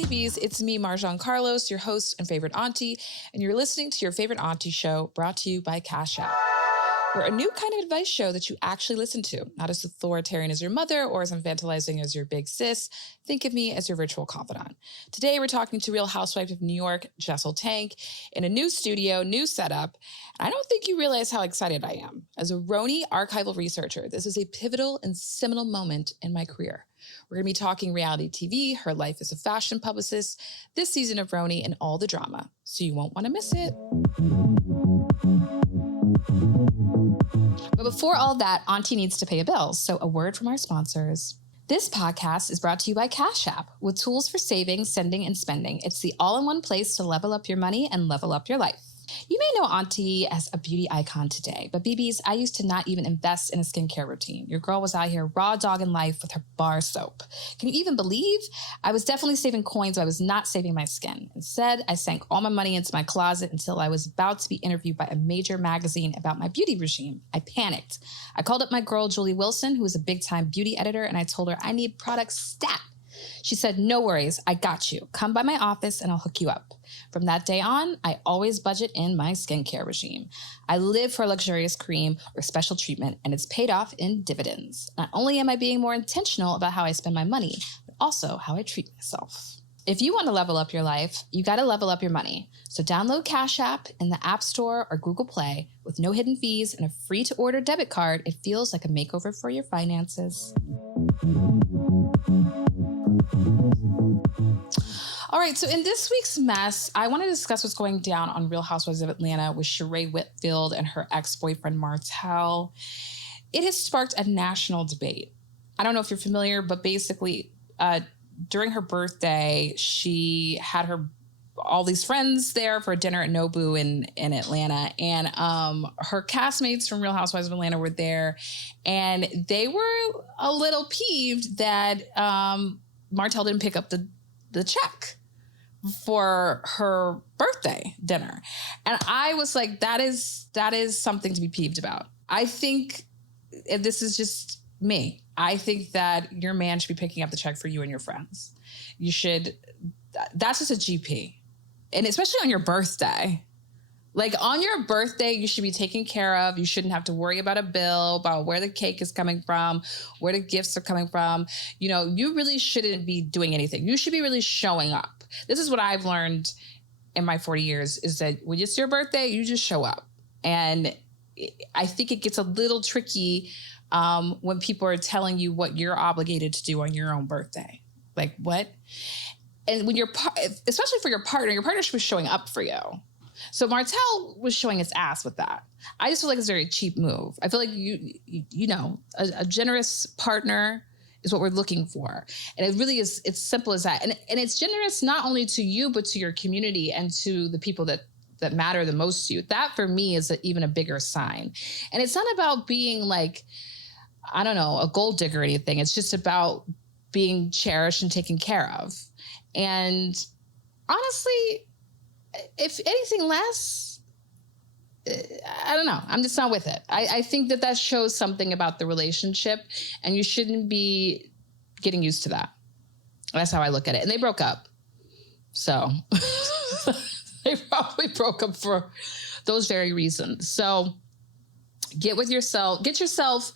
BBs, it's me, Marjon Carlos, your host and favorite auntie, and you're listening to your favorite auntie show brought to you by Cash App. We're a new kind of advice show that you actually listen to, not as authoritarian as your mother or as infantilizing as your big sis. Think of me as your virtual confidant. Today, we're talking to Real Housewife of New York, Jessel Taank, in a new studio, new setup. And I don't think you realize how excited I am. As a RHONY archival researcher, this is a pivotal and seminal moment in my career. We're going to be talking reality TV, her life as a fashion publicist, this season of RHONY, and all the drama. So you won't want to miss it. But before all that, Auntie needs to pay a bill, so a word from our sponsors. This podcast is brought to you by Cash App, with tools for saving, sending, and spending. It's the all-in-one place to level up your money and level up your life. You may know Auntie as a beauty icon today, but BBs, I used to not even invest in a skincare routine. Your girl was out here raw dogging life with her bar soap. Can you even believe? I was definitely saving coins, but I was not saving my skin. Instead, I sank all my money into my closet until I was about to be interviewed by a major magazine about my beauty regime. I panicked. I called up my girl, Julie Wilson, who is a big-time beauty editor, and I told her I need products stat. She said, no worries, I got you. Come by my office and I'll hook you up. From that day on, I always budget in my skincare regime. I live for a luxurious cream or special treatment, and it's paid off in dividends. Not only am I being more intentional about how I spend my money, but also how I treat myself. If you want to level up your life, you got to level up your money. So download Cash App in the App Store or Google Play. With no hidden fees and a free-to-order debit card, it feels like a makeover for your finances. All right, so in this week's mess, I want to discuss what's going down on Real Housewives of Atlanta with Sheree Whitfield and her ex-boyfriend, Martell. It has sparked a national debate. I don't know if you're familiar, but basically, during her birthday, she had all these friends there for a dinner at Nobu in Atlanta. And her castmates from Real Housewives of Atlanta were there. And they were a little peeved that Martell didn't pick up the check for her birthday dinner. And I was like, that is something to be peeved about. I think, and this is just me, I think that your man should be picking up the check for you and your friends. You should, that's just a GP. And especially on your birthday. Like on your birthday, you should be taken care of. You shouldn't have to worry about a bill, about where the cake is coming from, where the gifts are coming from. You know, you really shouldn't be doing anything. You should be really showing up. This is what I've learned in my 40 years is that when it's your birthday, you just show up. And I think it gets a little tricky when people are telling you what you're obligated to do on your own birthday. Like what? And when especially for your partner should be showing up for you. So Martell was showing his ass with that. I just feel like it's a very cheap move. I feel like you know, a generous partner is what we're looking for. And it really is, it's simple as that. And it's generous not only to you, but to your community and to the people that matter the most to you. That for me is even a bigger sign. And it's not about being like, I don't know, a gold digger or anything. It's just about being cherished and taken care of. And honestly, if anything less, I don't know. I'm just not with it. I think that shows something about the relationship, and you shouldn't be getting used to that. That's how I look at it. And they broke up. So they probably broke up for those very reasons. So get yourself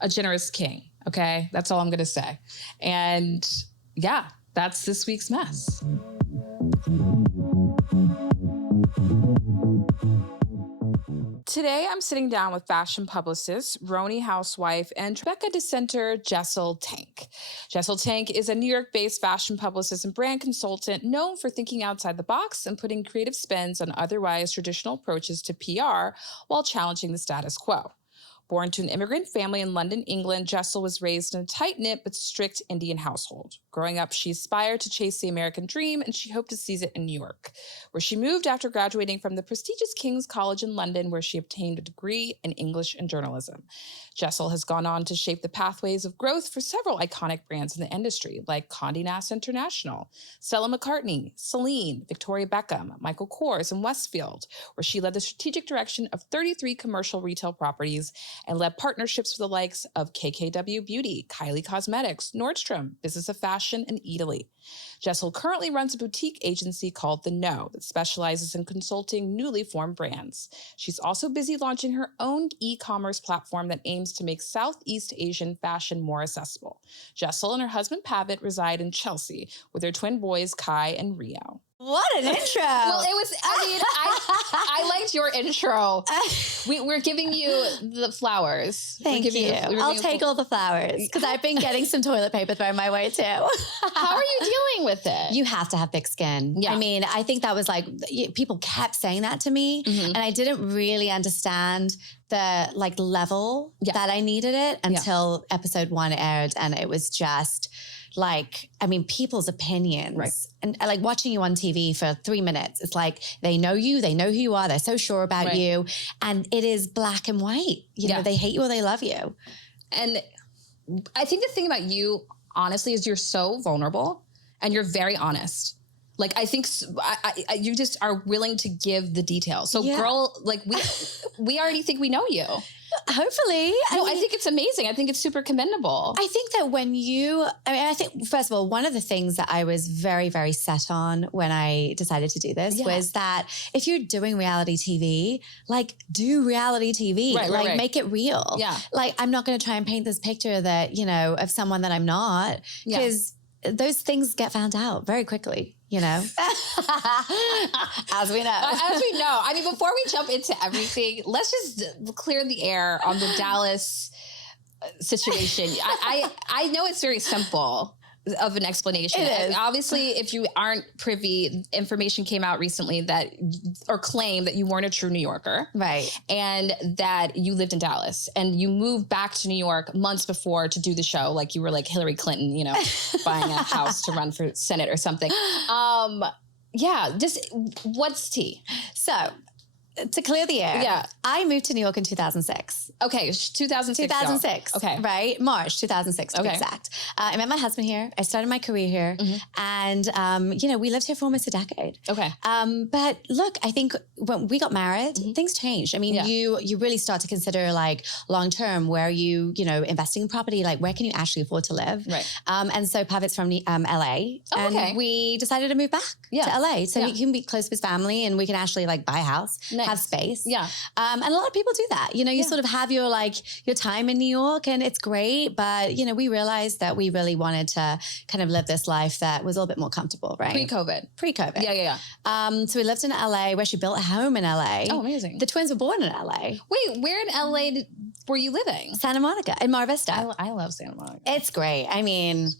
a generous king. Okay. That's all I'm going to say. And yeah, that's this week's mess. Today, I'm sitting down with fashion publicist, RHONY housewife, and Tribeca dissenter, Jessel Taank. Jessel Taank is a New York-based fashion publicist and brand consultant known for thinking outside the box and putting creative spins on otherwise traditional approaches to PR while challenging the status quo. Born to an immigrant family in London, England, Jessel was raised in a tight-knit but strict Indian household. Growing up, she aspired to chase the American dream, and she hoped to seize it in New York, where she moved after graduating from the prestigious King's College in London, where she obtained a degree in English and journalism. Jessel has gone on to shape the pathways of growth for several iconic brands in the industry, like Condé Nast International, Stella McCartney, Celine, Victoria Beckham, Michael Kors, and Westfield, where she led the strategic direction of 33 commercial retail properties and led partnerships with the likes of KKW Beauty, Kylie Cosmetics, Nordstrom, Business of Fashion, and Italy. Jessel currently runs a boutique agency called The Know that specializes in consulting newly formed brands. She's also busy launching her own e-commerce platform that aims to make Southeast Asian fashion more accessible. Jessel and her husband Pavitt reside in Chelsea with their twin boys Kai and Rio. What an intro. Well, it was, I liked your intro. We're giving you the flowers. Thank you. I'll take all the flowers because I've been getting some toilet paper thrown my way too. How are you dealing with it? You have to have thick skin. Yeah. I mean, I think that was like, people kept saying that to me and I didn't really understand the like level that I needed it until episode 1 aired, and it was just like, I mean, people's opinions and like watching you on TV for 3 minutes. It's like, they know you, they know who you are. They're so sure about you. And it is black and white. You know, they hate you or they love you. And I think the thing about you, honestly, is you're so vulnerable and you're very honest. Like, I think you just are willing to give the details. So girl, like we already think we know you. Hopefully. I think it's amazing. I think it's super commendable. I think that I think, first of all, one of the things that I was very, very set on when I decided to do this was that if you're doing reality TV, like do reality TV, make it real. Yeah. Like, I'm not going to try and paint this picture that, you know, of someone that I'm not, because those things get found out very quickly. You know, as we know. I mean, before we jump into everything, let's just clear the air on the Dallas situation. I know it's very simple of an explanation. It is. Obviously, if you aren't privy, information came out recently that, or claimed that you weren't a true New Yorker. Right. And that you lived in Dallas and you moved back to New York months before to do the show. Like you were like Hillary Clinton, you know, buying a house to run for Senate or something. Just what's tea? So, to clear the air, I moved to New York in 2006. Okay, 2006. 2006. Okay. Right? March 2006 to be exact. I met my husband here. I started my career here. And, you know, we lived here for almost a decade. Okay. But look, I think when we got married, things changed. I mean, you really start to consider like long-term, where you know, investing in property, like where can you actually afford to live? Right. And so Pavitt's from LA. And we decided to move back to LA. So he can be close to his family and we can actually like buy a house. Have space. Yeah. And a lot of people do that. You know, you sort of have your time in New York and it's great. But, you know, we realized that we really wanted to kind of live this life that was a little bit more comfortable, right? Pre-COVID. Yeah. So we lived in LA. We actually built a home in LA. Oh, amazing. The twins were born in LA. Wait, where in LA were you living? Santa Monica, in Mar Vista. I love Santa Monica. It's great. I mean,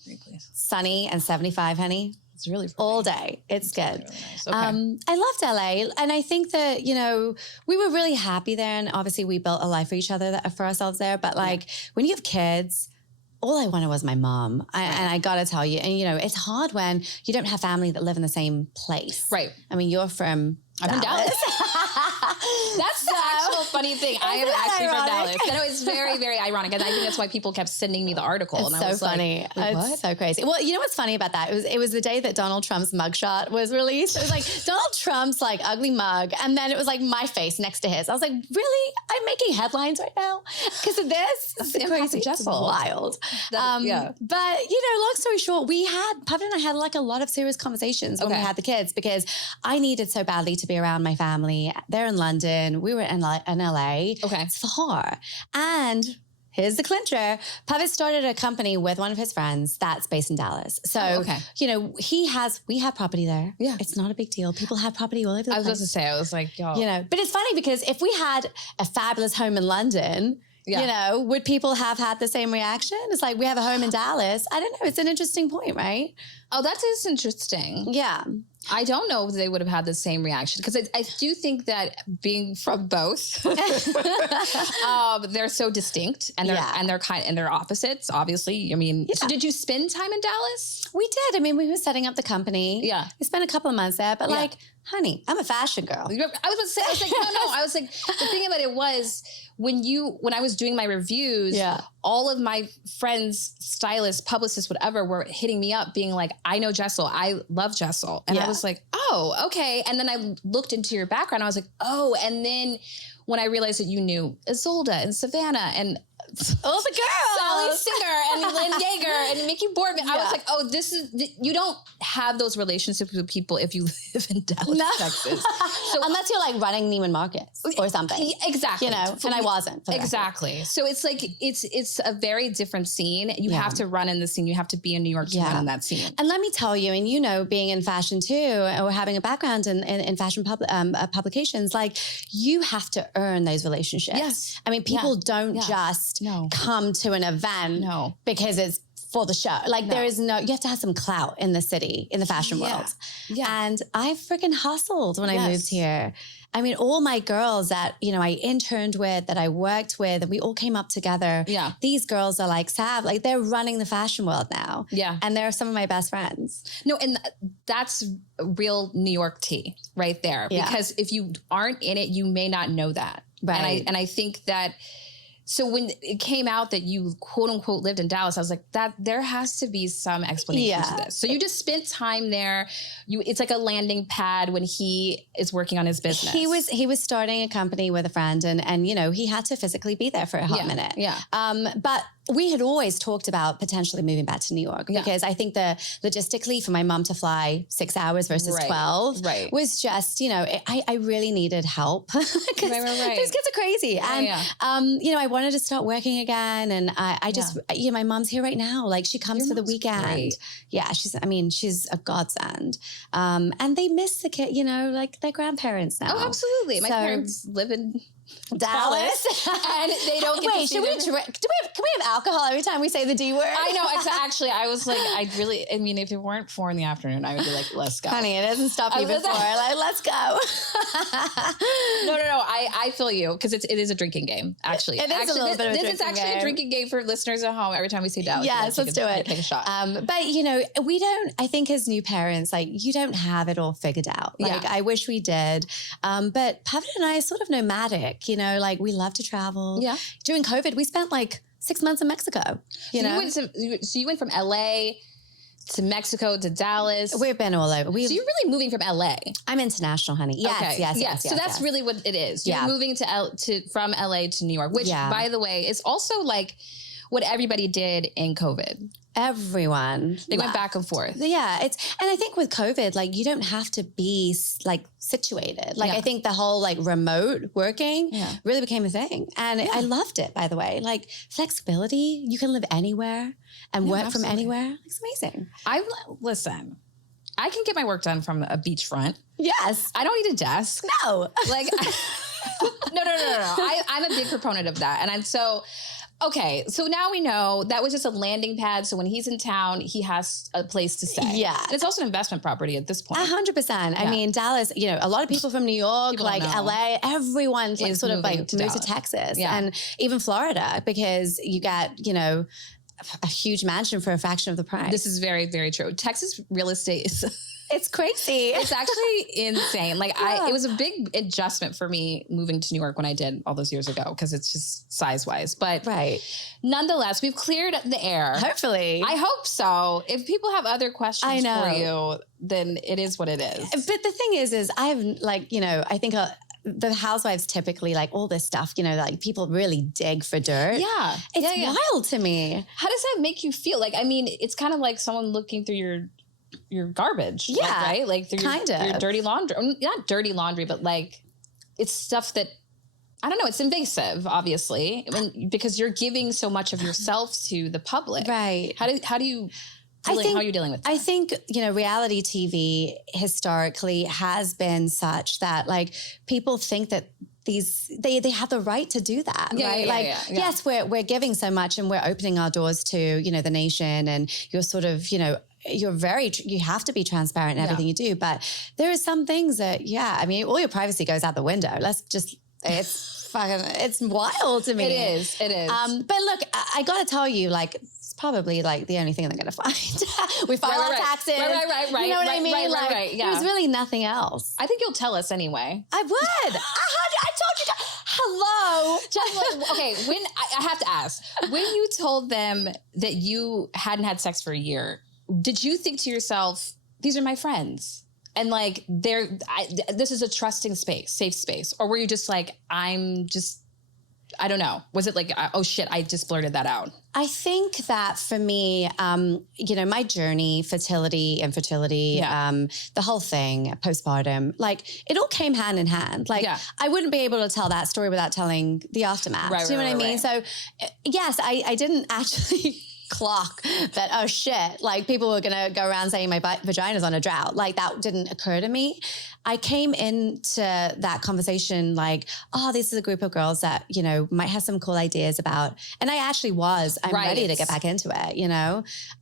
sunny and 75, honey. It's really pretty. All day. It's good. Really nice. Okay. I loved LA. And I think that, you know, we were really happy there. And obviously we built a life for each other, for ourselves there. But like when you have kids, all I wanted was my mom. And I got to tell you, and you know, it's hard when you don't have family that live in the same place. Right. I mean, I'm from Dallas. That's the actual funny thing. I am actually ironic? From Dallas. No, it's very, very ironic. And I think that's why people kept sending me the article. It's and I was so funny. Like, it's so crazy. Well, you know what's funny about that? It was the day that Donald Trump's mugshot was released. It was like Donald Trump's like ugly mug. And then it was like my face next to his. I was like, really? I'm making headlines right now because of this? That's the crazy. It's wild. But, you know, long story short, Pavitt and I had like a lot of serious conversations when we had the kids because I needed so badly to be around my family. They're in London. We were in LA. Okay. It's far. And here's the clincher. Pavitt started a company with one of his friends that's based in Dallas. So, you know, we have property there. Yeah. It's not a big deal. People have property all over the place. I was about to say, I was like, y'all. You know, but it's funny because if we had a fabulous home in London, you know, would people have had the same reaction? It's like, we have a home in Dallas. I don't know. It's an interesting point, right? Oh, that is interesting. Yeah. I don't know if they would have had the same reaction because I do think that being from both, they're so distinct and they're opposites. Obviously, I mean, so did you spend time in Dallas? We did. I mean, we were setting up the company. Yeah, we spent a couple of months there, but like, honey, I'm a fashion girl. I was about to say, I was like, no. I was like, the thing about it was when I was doing my reviews, all of my friends, stylists, publicists, whatever, were hitting me up being like, I know Jessel. I love Jessel. And I was like, oh, okay. And then I looked into your background. I was like, oh, and then when I realized that you knew Isolde and Savannah and all the girls, Sally Singer and Lynn Yeager and Mickey Boardman. I was like, oh, you don't have those relationships with people if you live in Dallas, Texas. So, unless you're like running Neiman Marcus or something. Exactly. You know, and I wasn't. Exactly. So it's like, it's a very different scene. You have to run in the scene. You have to be in New York to run in that scene. And let me tell you, and you know, being in fashion too, or having a background in fashion publications, like you have to earn those relationships. Yes. I mean, people don't just come to an event because it's for the show. Like there is you have to have some clout in the city, in the fashion world. Yeah. And I freaking hustled when I moved here. I mean, all my girls that, you know, I interned with, that I worked with, and we all came up together. Yeah. These girls are like like they're running the fashion world now. Yeah. And they're some of my best friends. No, and that's real New York tea right there. Yeah. Because if you aren't in it, you may not know that. Right. And I think that, so when it came out that you quote unquote lived in Dallas, I was like, that there has to be some explanation to this. So you just spent time there. It's like a landing pad when he is working on his business. He was starting a company with a friend, and you know, he had to physically be there for a hot minute. Yeah. But we had always talked about potentially moving back to New York because I think logistically for my mom to fly 6 hours versus 12 was just, you know, I really needed help. These kids are crazy. And, you know, I wanted to start working again. And I just, you know, my mom's here right now. Like she comes for the weekend. Great. Yeah. She's a godsend. And they miss the kid, you know, like their grandparents now. Oh, absolutely. My parents live in Dallas and they don't get to see should we drink? Can we have alcohol every time we say the D word? I know. Actually, I was like, I mean, if it weren't 4 p.m, I would be like, let's go. Honey, it doesn't stop you before. Like, let's go. No. I feel you because it is a drinking game. Actually, it is a little bit of a drinking game. This is actually a drinking game for listeners at home. Every time we say Dallas, yes, let's do it. Take a shot. But you know, we don't. I think as new parents, like you don't have it all figured out. Like I wish we did. But Pavan and I are sort of nomadic. You know, like we love to travel. Yeah. During COVID, we spent like 6 months in Mexico. You know, so you went from LA to Mexico to Dallas. We've been all over. So you're really moving from LA. I'm international, honey. Yes. So that's really what it is. You're moving from LA to New York, which by the way is also like what everybody did in COVID. Everyone. They went back and forth. Yeah. And I think with COVID, like you don't have to be like situated. Like I think the whole like remote working really became a thing. And I loved it, by the way. Like flexibility, you can live anywhere and work from anywhere. It's amazing. Listen, I can get my work done from a beachfront. Yes. I don't need a desk. No. Like, no. I'm a big proponent of that. And I'm so... Okay, so now we know that was just a landing pad. So when he's in town, he has a place to stay. Yeah. And it's also an investment property at this point. 100%. I mean, Dallas, you know, a lot of people from New York, like LA, everyone's like sort of like moved to Texas and even Florida because you get, you know, a huge mansion for a fraction of the price. This is very, very true. Texas real estate is... It's crazy. It's actually insane. Like it was a big adjustment for me moving to New York when I did all those years ago because it's just size-wise. But nonetheless, we've cleared the air. Hopefully. I hope so. If people have other questions for you, then it is what it is. But the thing is I have like, you know, I think the housewives typically like all this stuff, you know, like people really dig for dirt. Yeah. It's wild to me. How does that make you feel? Like, I mean, it's kind of like someone looking through your garbage. Yeah. Right? Like through your dirty laundry. Not dirty laundry, but like it's stuff that, I don't know, it's invasive, obviously. I mean, because you're giving so much of yourself to the public. Right. How are you dealing with that? I think, you know, reality TV historically has been such that like people think that they have the right to do that, right? Yes, we're giving so much and we're opening our doors to, you know, the nation and you're sort of, you know, you have to be transparent in everything you do. But there are some things that, I mean, all your privacy goes out the window. It's wild to me. It is. But look, I got to tell you, like, it's probably like the only thing they're going to find. We file our taxes. Right. You know what I mean? Right. There's really nothing else. I think you'll tell us anyway. I would. I told you. Hello. Just, okay, when I have to ask, when you told them that you hadn't had sex for a year, did you think to yourself, these are my friends? And like, this is a trusting space, safe space? Or were you just like, I don't know. Was it like, oh shit, I just blurted that out? I think that for me, my journey, fertility, infertility, the whole thing, postpartum, like it all came hand in hand. Like I wouldn't be able to tell that story without telling the aftermath. Do you know what I mean? So yes, I didn't actually clock that, oh shit, like people were going to go around saying my vagina's on a drought. Like that didn't occur to me. I came into that conversation like, oh, this is a group of girls that, might have some cool ideas about. And I actually I'm ready to get back into it,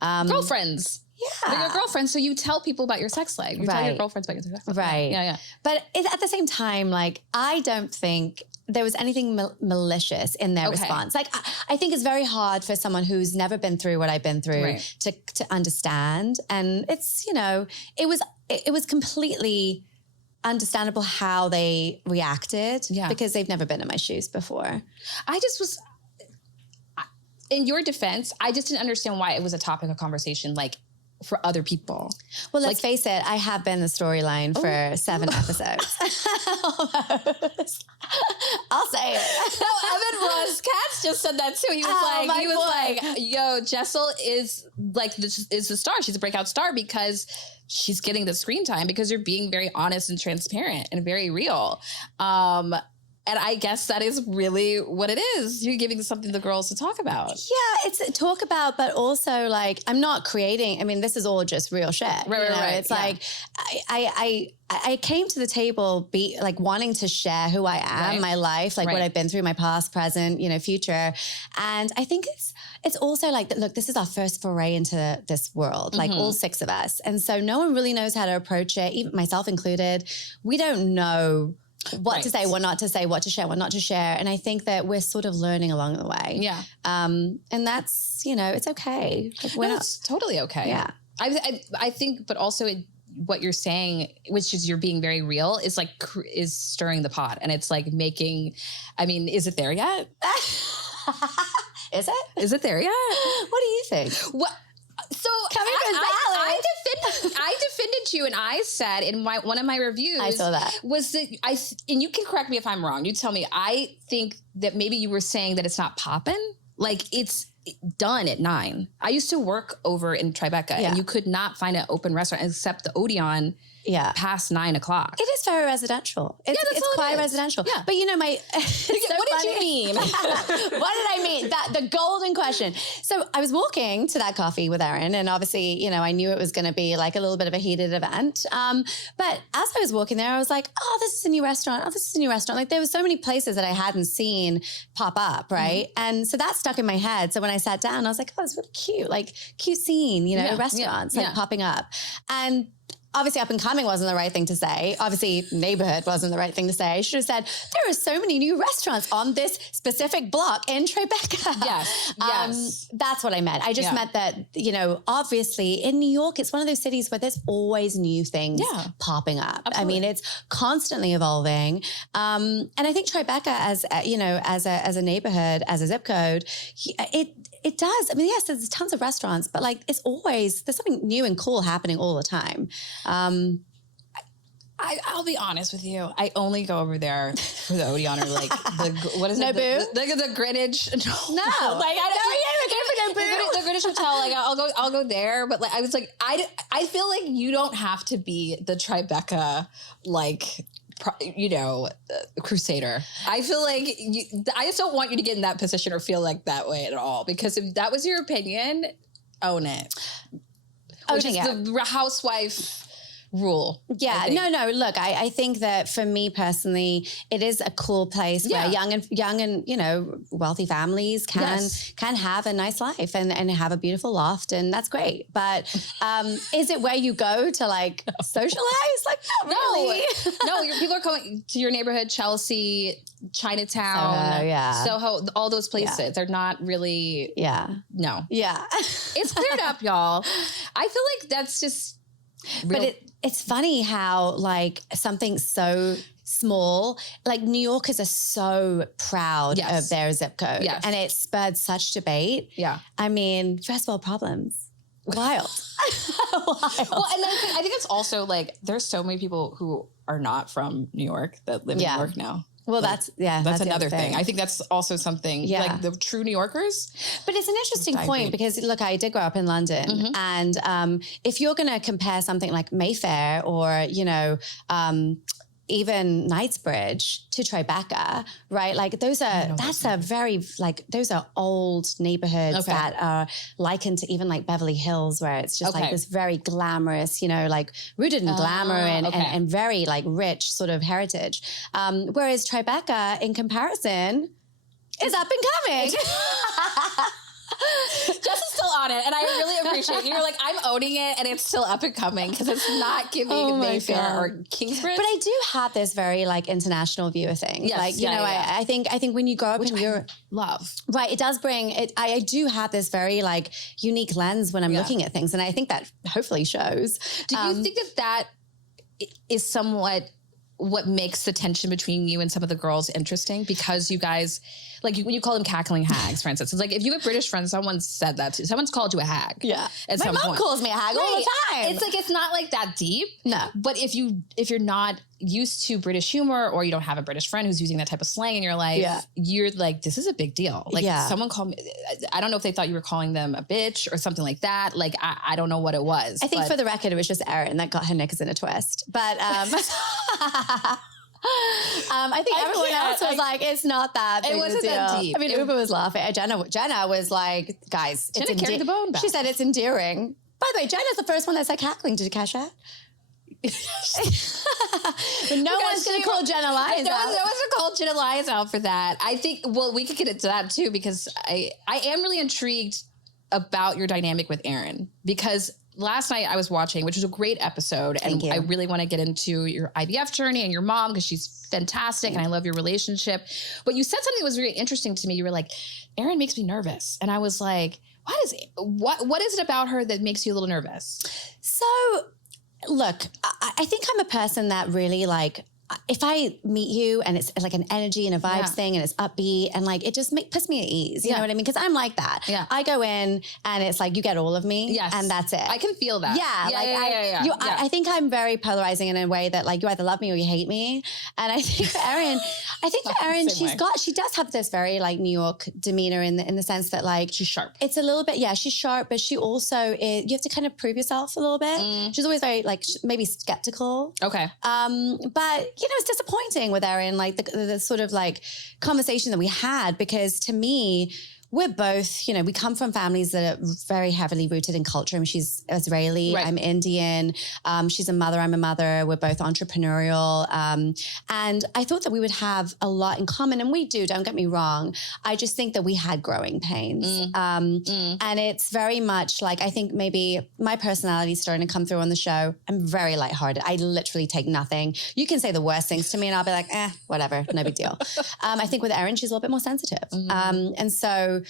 Girlfriends. Yeah. They're your girlfriends. So you tell people about your sex life. You tell your girlfriends about your sex life. Right. Yeah. But at the same time, like, I don't think there was anything malicious in their response. Like, I think it's very hard for someone who's never been through what I've been through to understand. And it's, it was completely understandable how they reacted because they've never been in my shoes before. In your defense, I just didn't understand why it was a topic of conversation, like for other people. Well, let's face it, I have been the storyline for 7 episodes. I'll say it. No, Evan Ross Katz just said that too. He was like, yo, Jessel is like, is the star. She's a breakout star because she's getting the screen time because you're being very honest and transparent and very real. And I guess that is really what it is. You're giving something to the girls to talk about. Yeah, it's talk about, but also like, I'm not creating, I mean, this is all just real shit. Right. It's like, I came to the table wanting to share who I am, my life, like what I've been through, my past, present, future. And I think it's also like, look, this is our first foray into this world, like all 6 of us. And so no one really knows how to approach it, even myself included. We don't know what to say, what not to say, what to share, what not to share. And I think that we're sort of learning along the way. Yeah. And that's, it's okay. Like it's totally okay. Yeah. I think, but also what you're saying, which is you're being very real, is like, is stirring the pot. And it's like is it there yet? Is it? Is it there yet? What do you think? What? So I defended you, and I said in one of my reviews, I saw that was that and you can correct me if I'm wrong. You tell me. I think that maybe you were saying that it's not popping, like it's done at 9. I used to work over in Tribeca, and you could not find an open restaurant except the Odeon. Past 9 o'clock. It is very residential. It's quite residential. Yeah. But what did you mean? What did I mean? The golden question. So I was walking to that coffee with Erin, and obviously, I knew it was going to be like a little bit of a heated event. But as I was walking there, I was like, oh, this is a new restaurant. Oh, this is a new restaurant. Like there were so many places that I hadn't seen pop up, right? And so that stuck in my head. So when I sat down, I was like, oh, it's really cute. Like cute scene, restaurants like popping up. And obviously up and coming wasn't the right thing to say. Obviously neighborhood wasn't the right thing to say. I should have said, there are so many new restaurants on this specific block in Tribeca. Yes. That's what I meant. I just meant that, obviously in New York, it's one of those cities where there's always new things popping up. Absolutely. I mean, it's constantly evolving. And I think Tribeca as a neighborhood, as a zip code, it does. I mean, yes, there's tons of restaurants, but like there's something new and cool happening all the time. I'll be honest with you. I only go over there for the Odeon or like what is it? The Greenwich. No, like the Greenwich Hotel. Like I'll go there, but like I was like I feel like you don't have to be the Tribeca crusader. I feel like I just don't want you to get in that position or feel like that way at all. Because if that was your opinion, own it. Which is the housewife rule. Yeah, no. Look, I think that for me personally, it is a cool place where young and wealthy families can have a nice life and have a beautiful loft, and that's great. But is it where you go to like socialize? Like not really. No, people are coming to your neighborhood, Chelsea, Chinatown, Soho, all those places. Yeah. They're not really. Yeah. No. Yeah. It's cleared up, y'all. I feel like that's just. Real. But it's funny how like something so small, like New Yorkers are so proud of their zip code, and it spurred such debate. Yeah, I mean, first world problems. Wild. Well, and I think it's also like there's so many people who are not from New York that live in New York now. Well, like, that's another thing. I think that's also something like the true New Yorkers. But it's an interesting point because look, I did grow up in London, and if you're going to compare something like Mayfair or even Knightsbridge to Tribeca, right? Like those are those are old neighborhoods that are likened to even like Beverly Hills, where it's just like this very glamorous, like rooted in glamour and very like rich sort of heritage. Whereas Tribeca, in comparison, is up and coming. Jess is still on it, and I really appreciate you're like, I'm owning it, and it's still up and coming because it's not giving Mayfair or Kingsbridge. But I do have this very like international view of things. Yes, like I think when you grow up in Europe, love right, it does bring it. I do have this very like unique lens when I'm looking at things, and I think that hopefully shows. Do you think that is somewhat what makes the tension between you and some of the girls interesting? Because you guys, like when you call them cackling hags, for instance, it's like if you have British friends, someone said that to, someone's called you a hag. Yeah. My mom calls me a hag all the time. It's like, it's not like that deep. No. But if you're not used to British humor, or you don't have a British friend who's using that type of slang in your life, you're like, this is a big deal. Like someone called me, I don't know if they thought you were calling them a bitch or something like that. Like, I don't know what it was. I think for the record, it was just Erin that got her knickers in a twist. But I think everyone else was like, it's not that big. It wasn't that deep. I mean, Uber was laughing. Jenna was like, guys, Jenna carried the bone back. She said it's endearing. By the way, Jenna's the first one that said cackling. Did you catch that? No one's going to call Jenna Lyons out. No one's going to call Jenna Lyons out for that. I think, well, we could get into that too, because I am really intrigued about your dynamic with Erin, because last night I was watching, which was a great episode. And I really want to get into your IVF journey and your mom, because she's fantastic and I love your relationship. But you said something that was really interesting to me. You were like, Erin makes me nervous. And I was like, what is it about her that makes you a little nervous? So look, I think I'm a person that really like, if I meet you and it's like an energy and a vibes thing and it's upbeat and like, it just puts me at ease. You know what I mean? Because I'm like that. Yeah. I go in and it's like, you get all of me and that's it. I can feel that. I think I'm very polarizing in a way that like, you either love me or you hate me. And I think for Erin, she does have this very like New York demeanor in the sense that like, she's sharp. It's a little bit, she's sharp, but she also you have to kind of prove yourself a little bit. She's always very like, maybe skeptical. Okay. But it's disappointing with Erin, like the sort of like conversation that we had, because to me, we're both, we come from families that are very heavily rooted in culture. I mean, she's Israeli, I'm Indian. She's a mother, I'm a mother. We're both entrepreneurial. And I thought that we would have a lot in common, and we do, don't get me wrong. I just think that we had growing pains. And it's very much like, I think maybe my personality is starting to come through on the show. I'm very lighthearted. I literally take nothing. You can say the worst things to me and I'll be like, whatever, no big deal. I think with Erin, she's a little bit more sensitive. And so,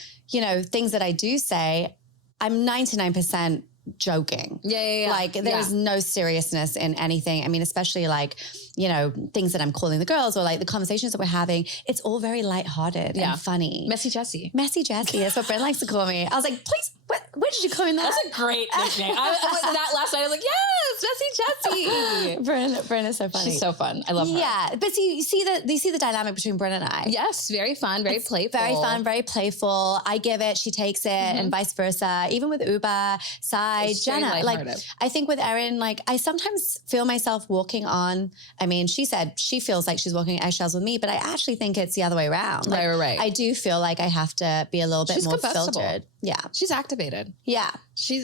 things that I do say, I'm 99% joking. Like there's no seriousness in anything. I mean, especially like, things that I'm calling the girls or like the conversations that we're having, it's all very lighthearted and funny. Messy Jessie. Messy Jessie. That's what Brent likes to call me. I was like, please, where did you coin that? That's a great nickname. That last night I was like, yes, Messy Jessie. Brent is so funny. She's so fun. I love her. Yeah. But you see the dynamic between Brent and I. Yes. Very fun. Very playful. Very fun. Very playful. I give it, she takes it, and vice versa. Even with Uba, Sai, Jenna. Like, I think with Erin, like I sometimes feel myself walking on, I mean, she said she feels like she's walking eggshells with me, but I actually think it's the other way around. Like, right. I do feel like I have to be a little bit more filtered. Yeah. She's activated. Yeah. She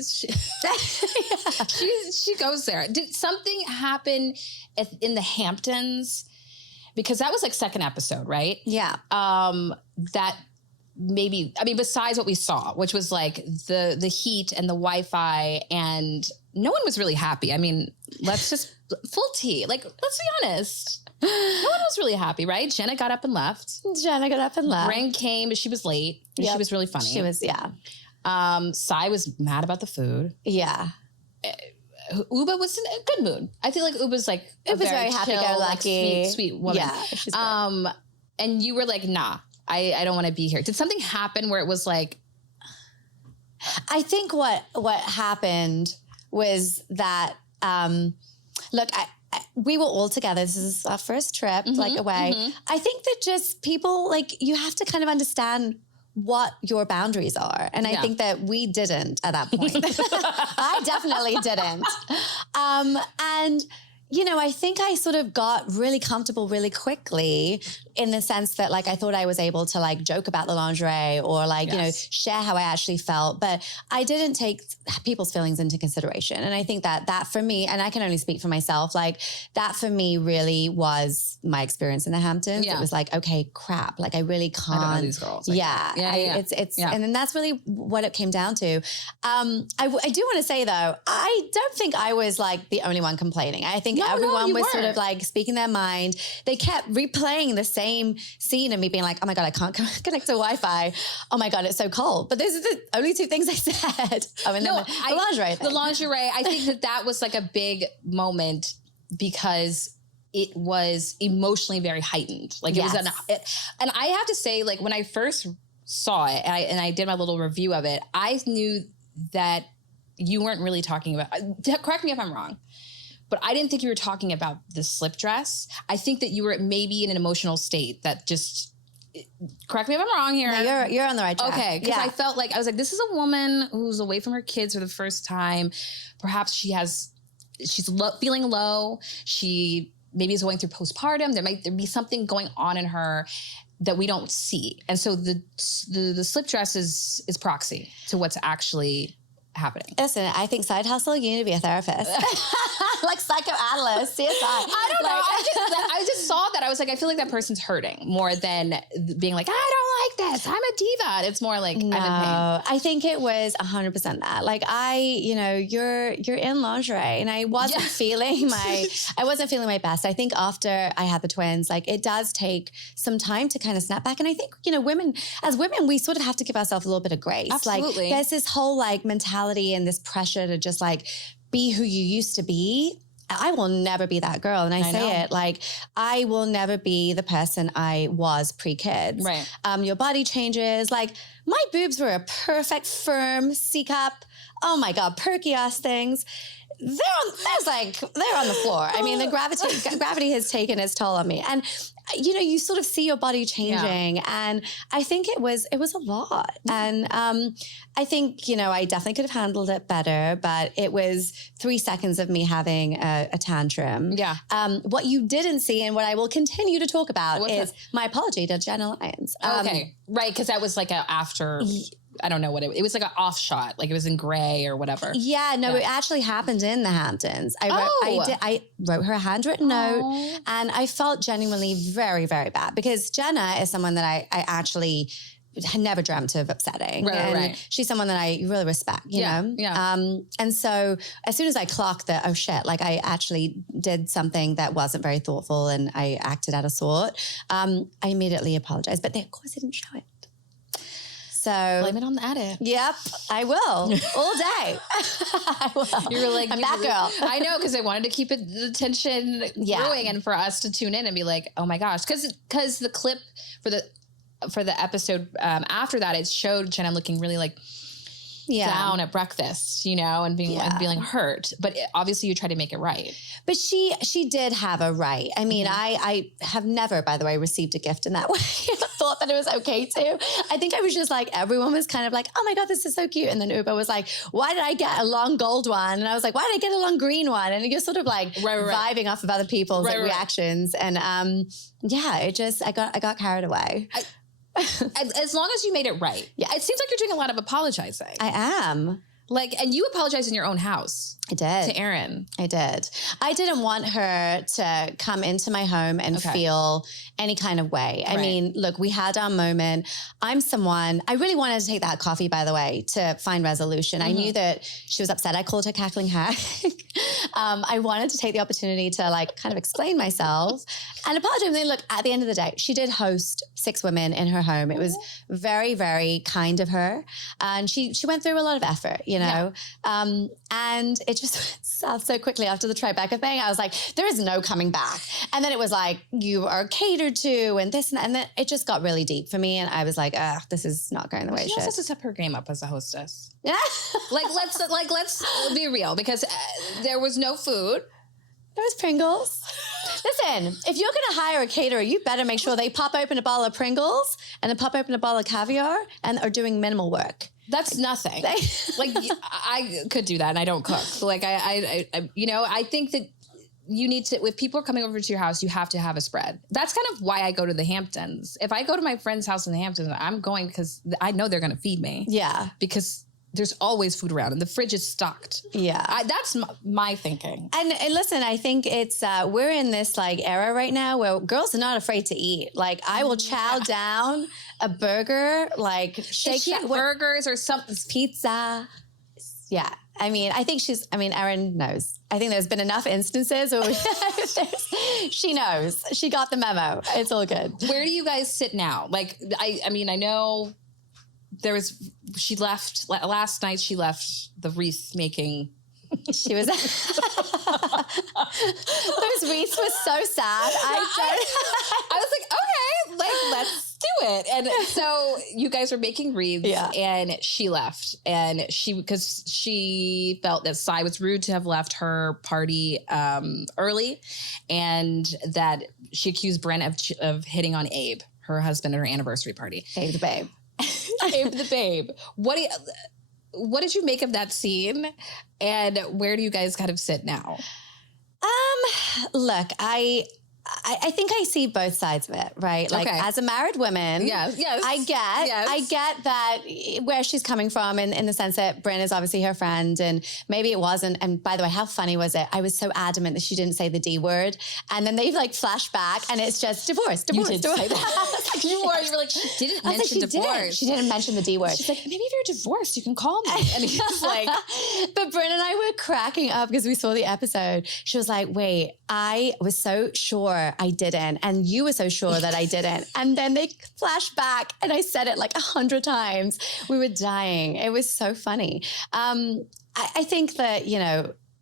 goes there. Did something happen in the Hamptons? Because that was like second episode, right? Yeah. That maybe, I mean, besides what we saw, which was like the heat and the Wi-Fi, and no one was really happy. I mean, let's just full tea. Like, let's be honest. No one was really happy, right? Jenna got up and left. Ren came, but she was late. She was really funny. She was, yeah. Sai was mad about the food. Yeah. Uba was in a good mood. I feel like Uba's like Uba's very happy-go-lucky, like, sweet woman. Yeah, she's great. And you were like, nah, I don't want to be here. Did something happen where it was like, I think what happened was that, look, we were all together. This is our first trip, like away. I think that just people, like, you have to kind of understand what your boundaries are. And I think that we didn't at that point. I definitely didn't. And, you know, I think I sort of got really comfortable really quickly in the sense that, like, I thought I was able to, like, joke about the lingerie or, like, you know, share how I actually felt. But I didn't take people's feelings into consideration. And I think that for me, and I can only speak for myself, like, that for me really was my experience in the Hamptons. It was like, okay, crap. Like, I really can't. I don't know these girls. It's and then that's really what it came down to. I do want to say, though, I don't think I was, like, the only one complaining. I think everyone was sort of, like, speaking their mind. They kept replaying the same scene and me being like, oh my God, I can't connect to Wi-Fi. Oh my God, it's so cold. But those are the only two things I said. Oh, and then the lingerie thing. The lingerie, I think that was like a big moment because it was emotionally very heightened. Like it was, and I have to say, like, when I first saw it and I did my little review of it, I knew that you weren't really talking about, correct me if I'm wrong, but I didn't think you were talking about the slip dress. I think that you were maybe in an emotional state that just, correct me if I'm wrong here. No, you're on the right track. Okay, because I felt like, I was like, this is a woman who's away from her kids for the first time. Perhaps she's feeling low. She maybe is going through postpartum. There be something going on in her that we don't see. And so the slip dress is proxy to what's actually happening. Listen, I think side hustle, you need to be a therapist. Like psychoanalyst, CSI. I don't know. I just saw that. I was like, I feel like that person's hurting more than being like, I don't like this. I'm a diva. And it's more like, no, I'm in pain. I think it was 100% that. Like you're in lingerie, and I wasn't feeling my best. I think after I had the twins, like, it does take some time to kind of snap back. And I think, you know, as women, we sort of have to give ourselves a little bit of grace. Absolutely. Like, there's this whole, like, mentality and this pressure to just, like, be who you used to be. I will never be that girl. And I say it, like, I will never be the person I was pre-kids. Right. Your body changes. Like, my boobs were a perfect, firm C-cup. Oh my God, perky ass things. They're on the floor. I mean, the gravity has taken its toll on me. And, you know, you sort of see your body changing. And I think it was a lot. And I think, you know, I definitely could have handled it better, but it was 3 seconds of me having a tantrum. Yeah. What you didn't see, and what I will continue to talk about, is my apology to Jenna Lyons. Okay. Right. Because that was like after... I don't know what it was, like an off shot, like it was in gray or whatever. Yeah, no, it actually happened in the Hamptons. I wrote her a handwritten note, and I felt genuinely very, very bad because Jenna is someone that I actually had never dreamt of upsetting. Right. She's someone that I really respect, you know? Yeah. And so as soon as I clocked that, oh shit, like I actually did something that wasn't very thoughtful and I acted out of sort, I immediately apologized, but of course I didn't show it. So blame it on the edit. Yep, I will all day. I will. You were like, I'm that girl. I know, because I wanted to keep the tension brewing and for us to tune in and be like, oh my gosh, because the clip for the episode after that, it showed Jenna looking really like down at breakfast, you know, and being hurt. But obviously you tried to make it right. But she did have a right. I mean, I have never, by the way, received a gift in that way. I thought that it was okay to. I think I was just like, everyone was kind of like, oh my God, this is so cute. And then Uber was like, why did I get a long gold one? And I was like, why did I get a long green one? And you're sort of like vibing off of other people's reactions. And I got carried away. As long as you made it right. Yeah. It seems like you're doing a lot of apologizing. I am. Like, and you apologized in your own house. I did. To Erin. I did. I didn't want her to come into my home and feel any kind of way. I mean, look, we had our moment. I'm someone, I really wanted to take that coffee, by the way, to find resolution. I knew that she was upset. I called her cackling hag. I wanted to take the opportunity to like kind of explain myself and apologize. And then look, at the end of the day, she did host 6 women in her home. It was very, very kind of her. And she went through a lot of effort, you know? And it just went south so quickly after the Tribeca thing. I was like, there is no coming back. And then it was like, you are catered to and this and that. And then it just got really deep for me. And I was like, this is not going the way it should. She also has to step her game up as a hostess. Yeah. Let's be real, because there was no food. There was Pringles. Listen, if you're going to hire a caterer, you better make sure they pop open a bottle of Pringles and then pop open a bottle of caviar and are doing minimal work. That's nothing. Like, I could do that and I don't cook. Like, I think that you need to, if people are coming over to your house, you have to have a spread. That's kind of why I go to the Hamptons. If I go to my friend's house in the Hamptons, I'm going because I know they're going to feed me. Yeah. Because there's always food around and the fridge is stocked. Yeah. That's my thinking. And listen, I think it's, we're in this like era right now where girls are not afraid to eat. Like I will chow down a burger, like shake burgers or something. Pizza. Yeah. I mean, Erin knows. I think there's been enough instances where she knows. She got the memo. It's all good. Where do you guys sit now? Like, I know she left last night. She left the wreath making. She was. Those wreaths were so sad. I was like, okay, like let's do it. And so you guys were making wreaths, and she left, and because she felt that Sai was rude to have left her party early, and that she accused Brynn of hitting on Abe, her husband, at her anniversary party. Abe the babe. Abe the babe. What did you make of that scene, and where do you guys kind of sit now? Look, I think I see both sides of it, right? Like as a married woman, yes. I get that where she's coming from in the sense that Brynn is obviously her friend and maybe it wasn't. And by the way, how funny was it? I was so adamant that she didn't say the D word. And then they like flash back and it's just divorce. You did say that. You were like, she didn't mention divorce. She didn't mention the D word. She's like, maybe if you're divorced, you can call me. And he's like, but Brynn and I were cracking up because we saw the episode. She was like, wait, I was so sure I didn't. And you were so sure that I didn't. And then they flash back and I said it like 100 times. We were dying. It was so funny. I think that,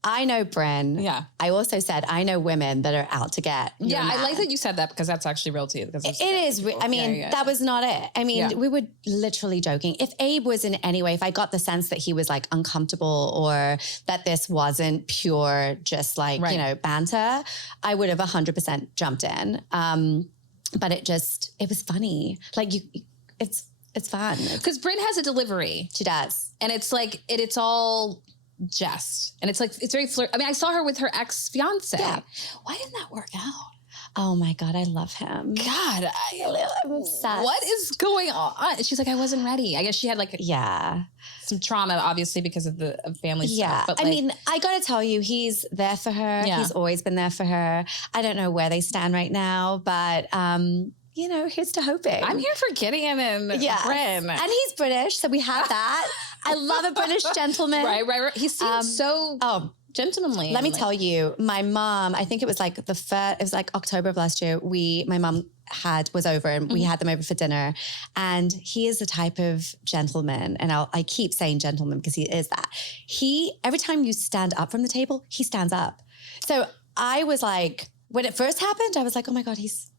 I know Brynn. Yeah. I also said, I know women that are out to get. Yeah. I like that you said that because that's actually real too. Because it is. That was not it. I mean, we were literally joking. If Abe was in any way, if I got the sense that he was like uncomfortable or that this wasn't pure, just like, banter, I would have 100% jumped in. But it was funny. Like it's fun. Because Brynn has a delivery. She does. And it's like, it's all jest. And it's like, it's very flirt. I mean, I saw her with her ex-fiance. Yeah. Why didn't that work out? Oh my God, I love him. God, I'm obsessed. What is going on? She's like, I wasn't ready. I guess she had like some trauma, obviously, because of the family stuff. But I mean, I got to tell you, he's there for her. Yeah. He's always been there for her. I don't know where they stand right now, but here's to hoping. I'm here for Gideon and Brynn. And he's British, so we have that. I love a British gentleman. Right. He seems so gentlemanly. Let me tell you, my mom, I think it was like October of last year, my mom was over and we had them over for dinner. And he is the type of gentleman, and I keep saying gentleman because he is that. Every time you stand up from the table, he stands up. So I was like, when it first happened, I was like, oh my God, he's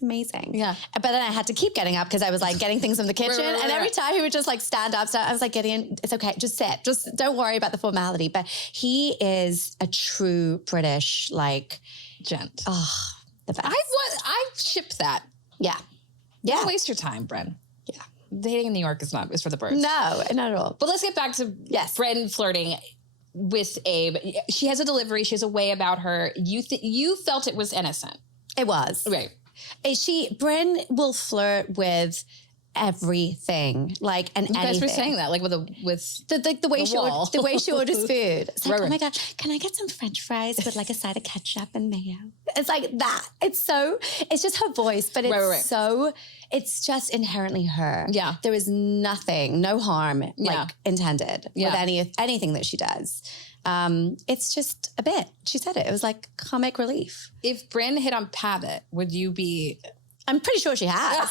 amazing. Yeah. But then I had to keep getting up because I was like getting things from the kitchen. And every time he would just like stand up. So I was like, Gideon, it's okay. Just sit. Just don't worry about the formality. But he is a true British like gent. Oh, the best. I ship that. Yeah. Don't waste your time, Brynn. Yeah. Dating in New York is for the birds. No, not at all. But let's get back to Brynn flirting with Abe. She has a delivery. She has a way about her. You felt it was innocent. It was. Right. Brynn will flirt with everything, like, and you anything. guys were saying that, like, with the way she orders food. It's like, right. Oh my God, can I get some French fries with like a side of ketchup and mayo? It's like that. It's just her voice, but it's it's just inherently her. Yeah. There is no harm intended with anything that she does. It's just a bit. She said it. It was like comic relief. If Brynn hit on Pavitt, would you be I'm pretty sure she has.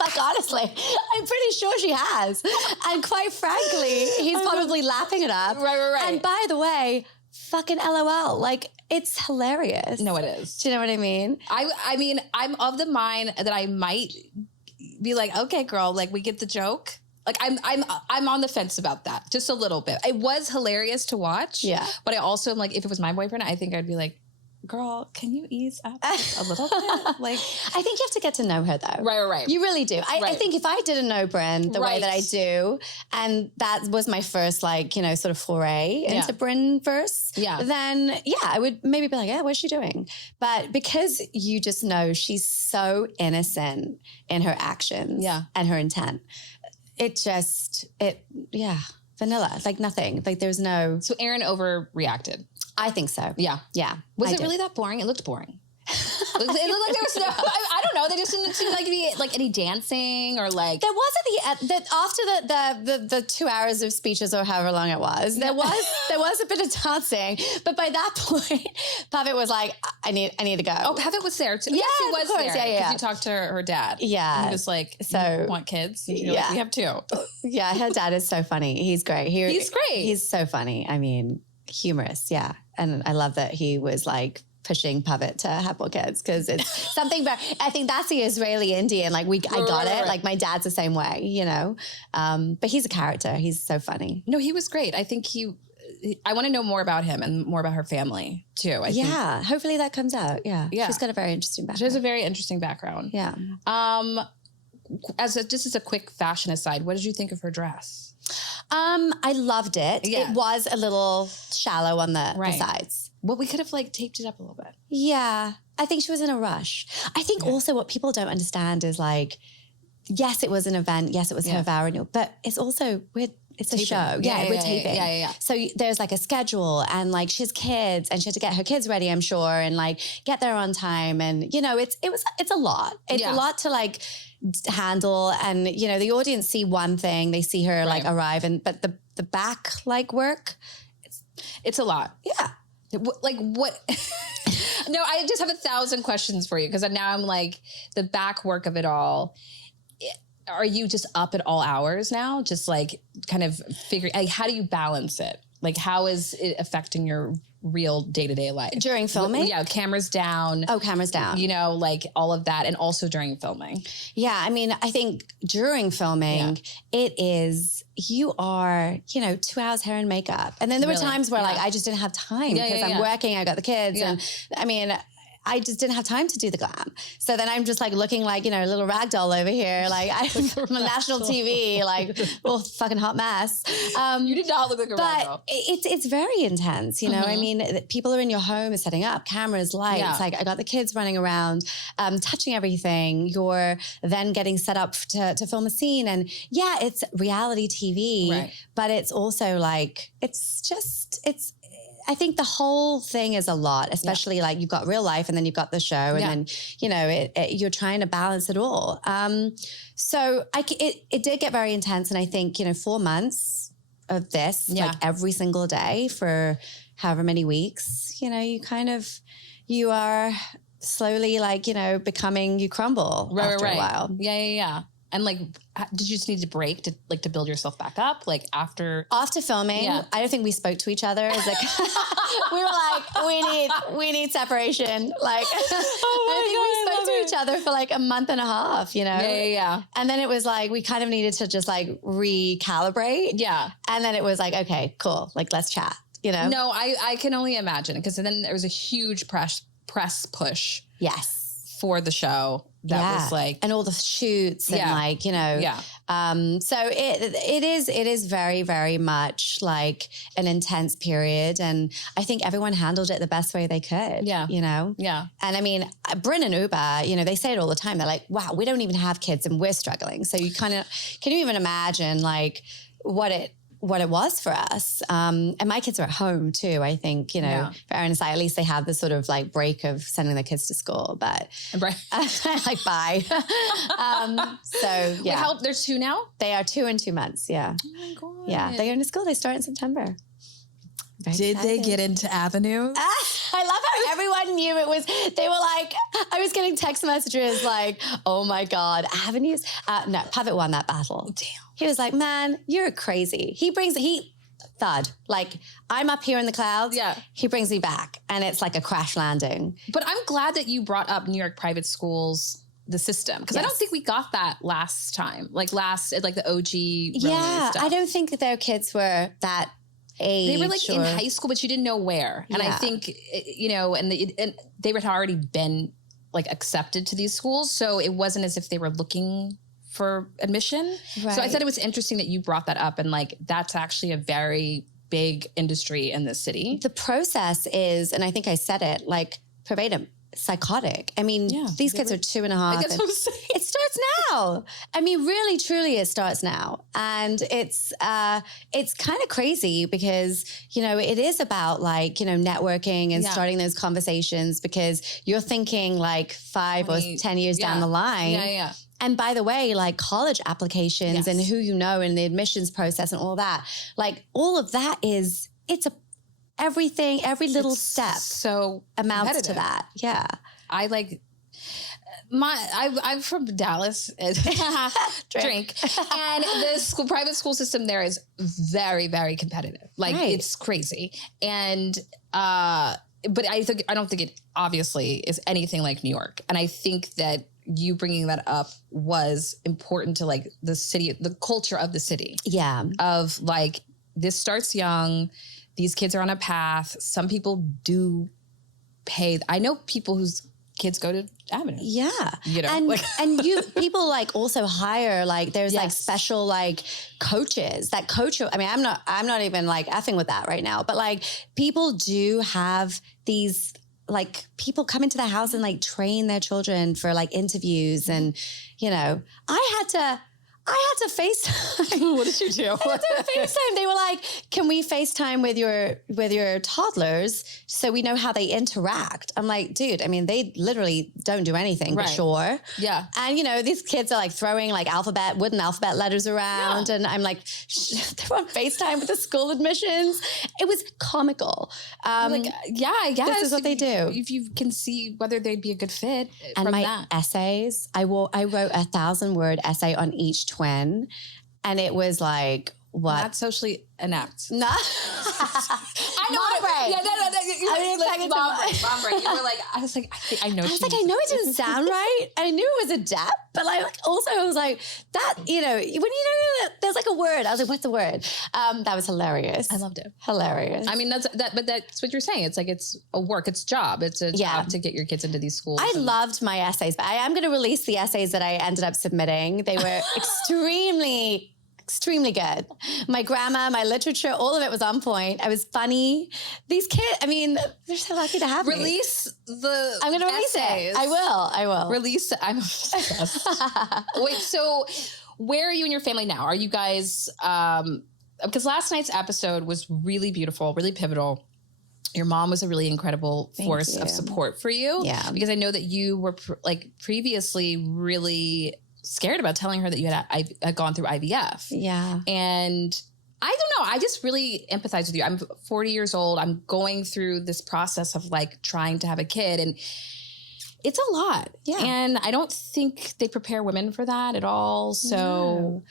Like, honestly, I'm pretty sure she has. And quite frankly, he's probably lapping it up. Right. And by the way, fucking LOL. Like, it's hilarious. No, it is. Do you know what I mean? I mean, I'm of the mind that I might be like, okay, girl, like, we get the joke. Like, I'm on the fence about that just a little bit. It was hilarious to watch. Yeah. But I also am like, if it was my boyfriend, I think I'd be like, girl, can you ease up just a little bit? Like, I think you have to get to know her though. Right. You really do. I think if I didn't know Bryn the way that I do, and that was my first, like, you know, sort of foray into Bryn verse, then I would maybe be like, yeah, what's she doing? But because you just know she's so innocent in her actions and her intent, vanilla, like nothing. Like there's no. So Aaron overreacted. I think so. Yeah. Was it really that boring? It looked boring. It looked like there was no, I don't know. There just didn't seem like to be like any dancing or like. There was after the 2 hours of speeches or however long it was, there was a bit of dancing. But by that point, Pavitt was like, I need to go. Oh, Pavitt was there too. Yeah, yes, he was course. there. Yeah. You talked to her dad. Yeah. He was like, so you want kids? And you're like, we have 2. Yeah, her dad is so funny. He's great. He's great. He's so funny. I mean, humorous. Yeah. And I love that he was like pushing Pavitt to have more kids because it's something, but I think that's the Israeli Indian. Like I got it. Like my dad's the same way, you know? But he's a character. He's so funny. No, he was great. I think I want to know more about him and more about her family too. I think. Hopefully that comes out. Yeah. She's got a very interesting background. She has a very interesting background. Yeah. Just as a quick fashion aside, what did you think of her dress? I loved it. Yeah. It was a little shallow on the sides. Well, we could have like taped it up a little bit. Yeah. I think she was in a rush. I think also what people don't understand is like, yes, it was an event. Yes, it was her vow renewal, but it's also it's a show. Yeah, we're taping. Yeah. So there's like a schedule and like she has kids and she had to get her kids ready, I'm sure, and like get there on time. And, you know, it's a lot. It's a lot to like handle. And, you know, the audience see one thing, they see her like arrive but the back like work, it's a lot. Yeah. Like what? No, I just have 1,000 questions for you because now I'm like the back work of it all. Are you just up at all hours now? Just like kind of figuring, like, how do you balance it? Like, how is it affecting your real day-to-day life? During filming? Yeah, cameras down. Oh, cameras down. You know, like all of that. And also during filming. Yeah, I mean, I think during filming, it is, you are, you know, 2 hours hair and makeup. And then there were times where like, I just didn't have time because I'm working, I got the kids. And I mean, I just didn't have time to do the glam. So then I'm just like looking like, you know, a little rag doll over here. Like I'm on national TV, like, well, fucking hot mess. You did not look like a rag doll. But it's very intense, you know? I mean, people are in your home, is setting up cameras, lights. Like I got the kids running around, touching everything. You're then getting set up to film a scene. And yeah, it's reality TV, but it's also like, I think the whole thing is a lot, especially like you've got real life and then you've got the show and then, you know, you're trying to balance it all. So it did get very intense. And I think, you know, 4 months of this, like every single day for however many weeks, you know, you are slowly like, you know, you crumble after a while. Yeah. And like, did you just need to break to build yourself back up? Like after filming, I don't think we spoke to each other. It's like we were like, we need separation. Like I think we spoke to each other for like a month and a half, you know? Yeah. And then it was like we kind of needed to just like recalibrate. Yeah. And then it was like, okay, cool. Like let's chat, you know? No, I can only imagine because then there was a huge press push. Yes. For the show. That was like, and all the shoots and like, you know, so it is very, very much like an intense period. And I think everyone handled it the best way they could, you know? Yeah. And I mean, Bryn and Uber, you know, they say it all the time. They're like, wow, we don't even have kids and we're struggling. So can you even imagine like what it was for us. And my kids are at home too, I think, you know, for Aaron and I, at least they have this sort of like break of sending their kids to school, but like bye. So yeah. Wait, there's 2 now? They are 2 and 2 months. Yeah. Oh my God. Yeah. They go into school. They start in September. Did they get into Avenue? I love how everyone knew it was, they were like, I was getting text messages like, oh my God, avenues. No, Pavitt won that battle. Damn. He was like, man, you're crazy. Thud. Like, I'm up here in the clouds. Yeah. He brings me back. And it's like a crash landing. But I'm glad that you brought up New York private schools, the system. Because I don't think we got that last time. Like the OG Yeah, stuff. I don't think that their kids were that age. They were like in high school, but you didn't know where. And I think, and they had already been like accepted to these schools. So it wasn't as if they were looking for admission. Right. So I thought it was interesting that you brought that up. And like, that's actually a very big industry in this city. The process is, and I think I said it, like verbatim, psychotic. I mean, these kids are 2.5. That's what I'm saying. It starts now. I mean, really, truly, it starts now. And it's kind of crazy because, it is about like, networking and starting those conversations because you're thinking like 5 or 10 years down the line. Yeah. And by the way, like college applications and who and the admissions process and all that, like all of that everything, every little step so amounts to that. Yeah. I'm from Dallas. Drink. And the private school system there is very, very competitive. Like it's crazy. And, but I don't think it obviously is anything like New York. And I think that you bringing that up was important to like the city, the culture of the city. Yeah. Of like, this starts young. These kids are on a path. Some people do pay. I know people whose kids go to Avenue. Yeah. And people like also hire, like there's like special like coaches that coach. I mean, I'm not even like effing with that right now, but like people do have these like people come into the house and like train their children for like interviews. And, I had to FaceTime. What did you do? I had to FaceTime. They were like, can we FaceTime with your toddlers so we know how they interact? I'm like, dude, I mean, they literally don't do anything but sure. Yeah. And, these kids are like throwing like wooden alphabet letters around. Yeah. And I'm like, they're on FaceTime with the school admissions. It was comical. I guess. This is what they do. If you can see whether they'd be a good fit. And from my that. essays, I wrote 1,000-word essay on each twin. And it was like, what? Not socially inept. No. I know. Mom brain. Yeah, no. Mom brain. You were like, I was like, I know it didn't sound right. And I knew it was adept, but like also I was like, that, when you know that there's like a word. I was like, what's the word? That was hilarious. I loved it. Hilarious. I mean, but that's what you're saying. It's like, it's a work, it's a job. It's a job to get your kids into these schools. I loved my essays, but I am going to release the essays that I ended up submitting. They were extremely good. My grammar, my literature, all of it was on point. I was funny. These kids, I mean, they're so lucky to have me. I'm going to release it. I will. Release it. I'm obsessed. Wait, so where are you and your family now? Are you guys, because last night's episode was really beautiful, really pivotal. Your mom was a really incredible force of support for you. Yeah. Because I know that you were previously really scared about telling her that you had gone through IVF. Yeah. And I don't know. I just really empathize with you. I'm 40 years old. I'm going through this process of like trying to have a kid, and it's a lot. Yeah. And I don't think they prepare women for that at all. So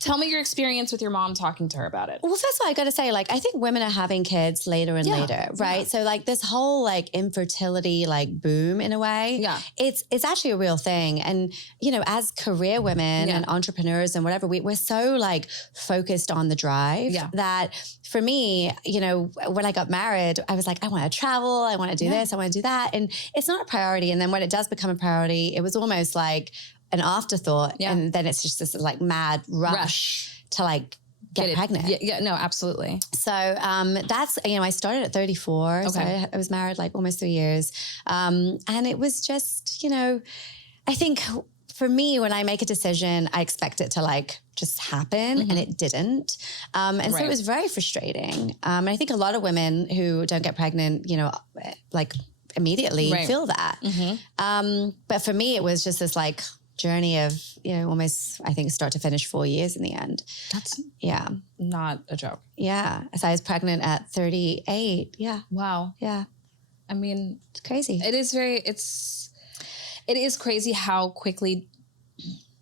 tell me your experience with your mom talking to her about it. Well, first of all, I got to say, like, I think women are having kids later and later, right? Yeah. So like this whole like infertility, like boom in a way, it's actually a real thing. And, as career women and entrepreneurs and whatever, we're so like focused on the drive that for me, when I got married, I was like, I want to travel. I want to do this. I want to do that. And it's not a priority. And then when it does become a priority, it was almost like an afterthought, and then it's just this like mad rush to like get pregnant. Yeah, no, absolutely. So that's, I started at 34. Okay. So I was married like almost 3 years. And it was just, I think for me, when I make a decision, I expect it to like just happen, and it didn't. And so it was very frustrating. And I think a lot of women who don't get pregnant, like immediately feel that. But for me, it was just this like journey of, almost, I think, start to finish 4 years in the end. That's not a joke. Yeah. So I was pregnant at 38. Yeah. Wow. Yeah. I mean, it's crazy. It is crazy how quickly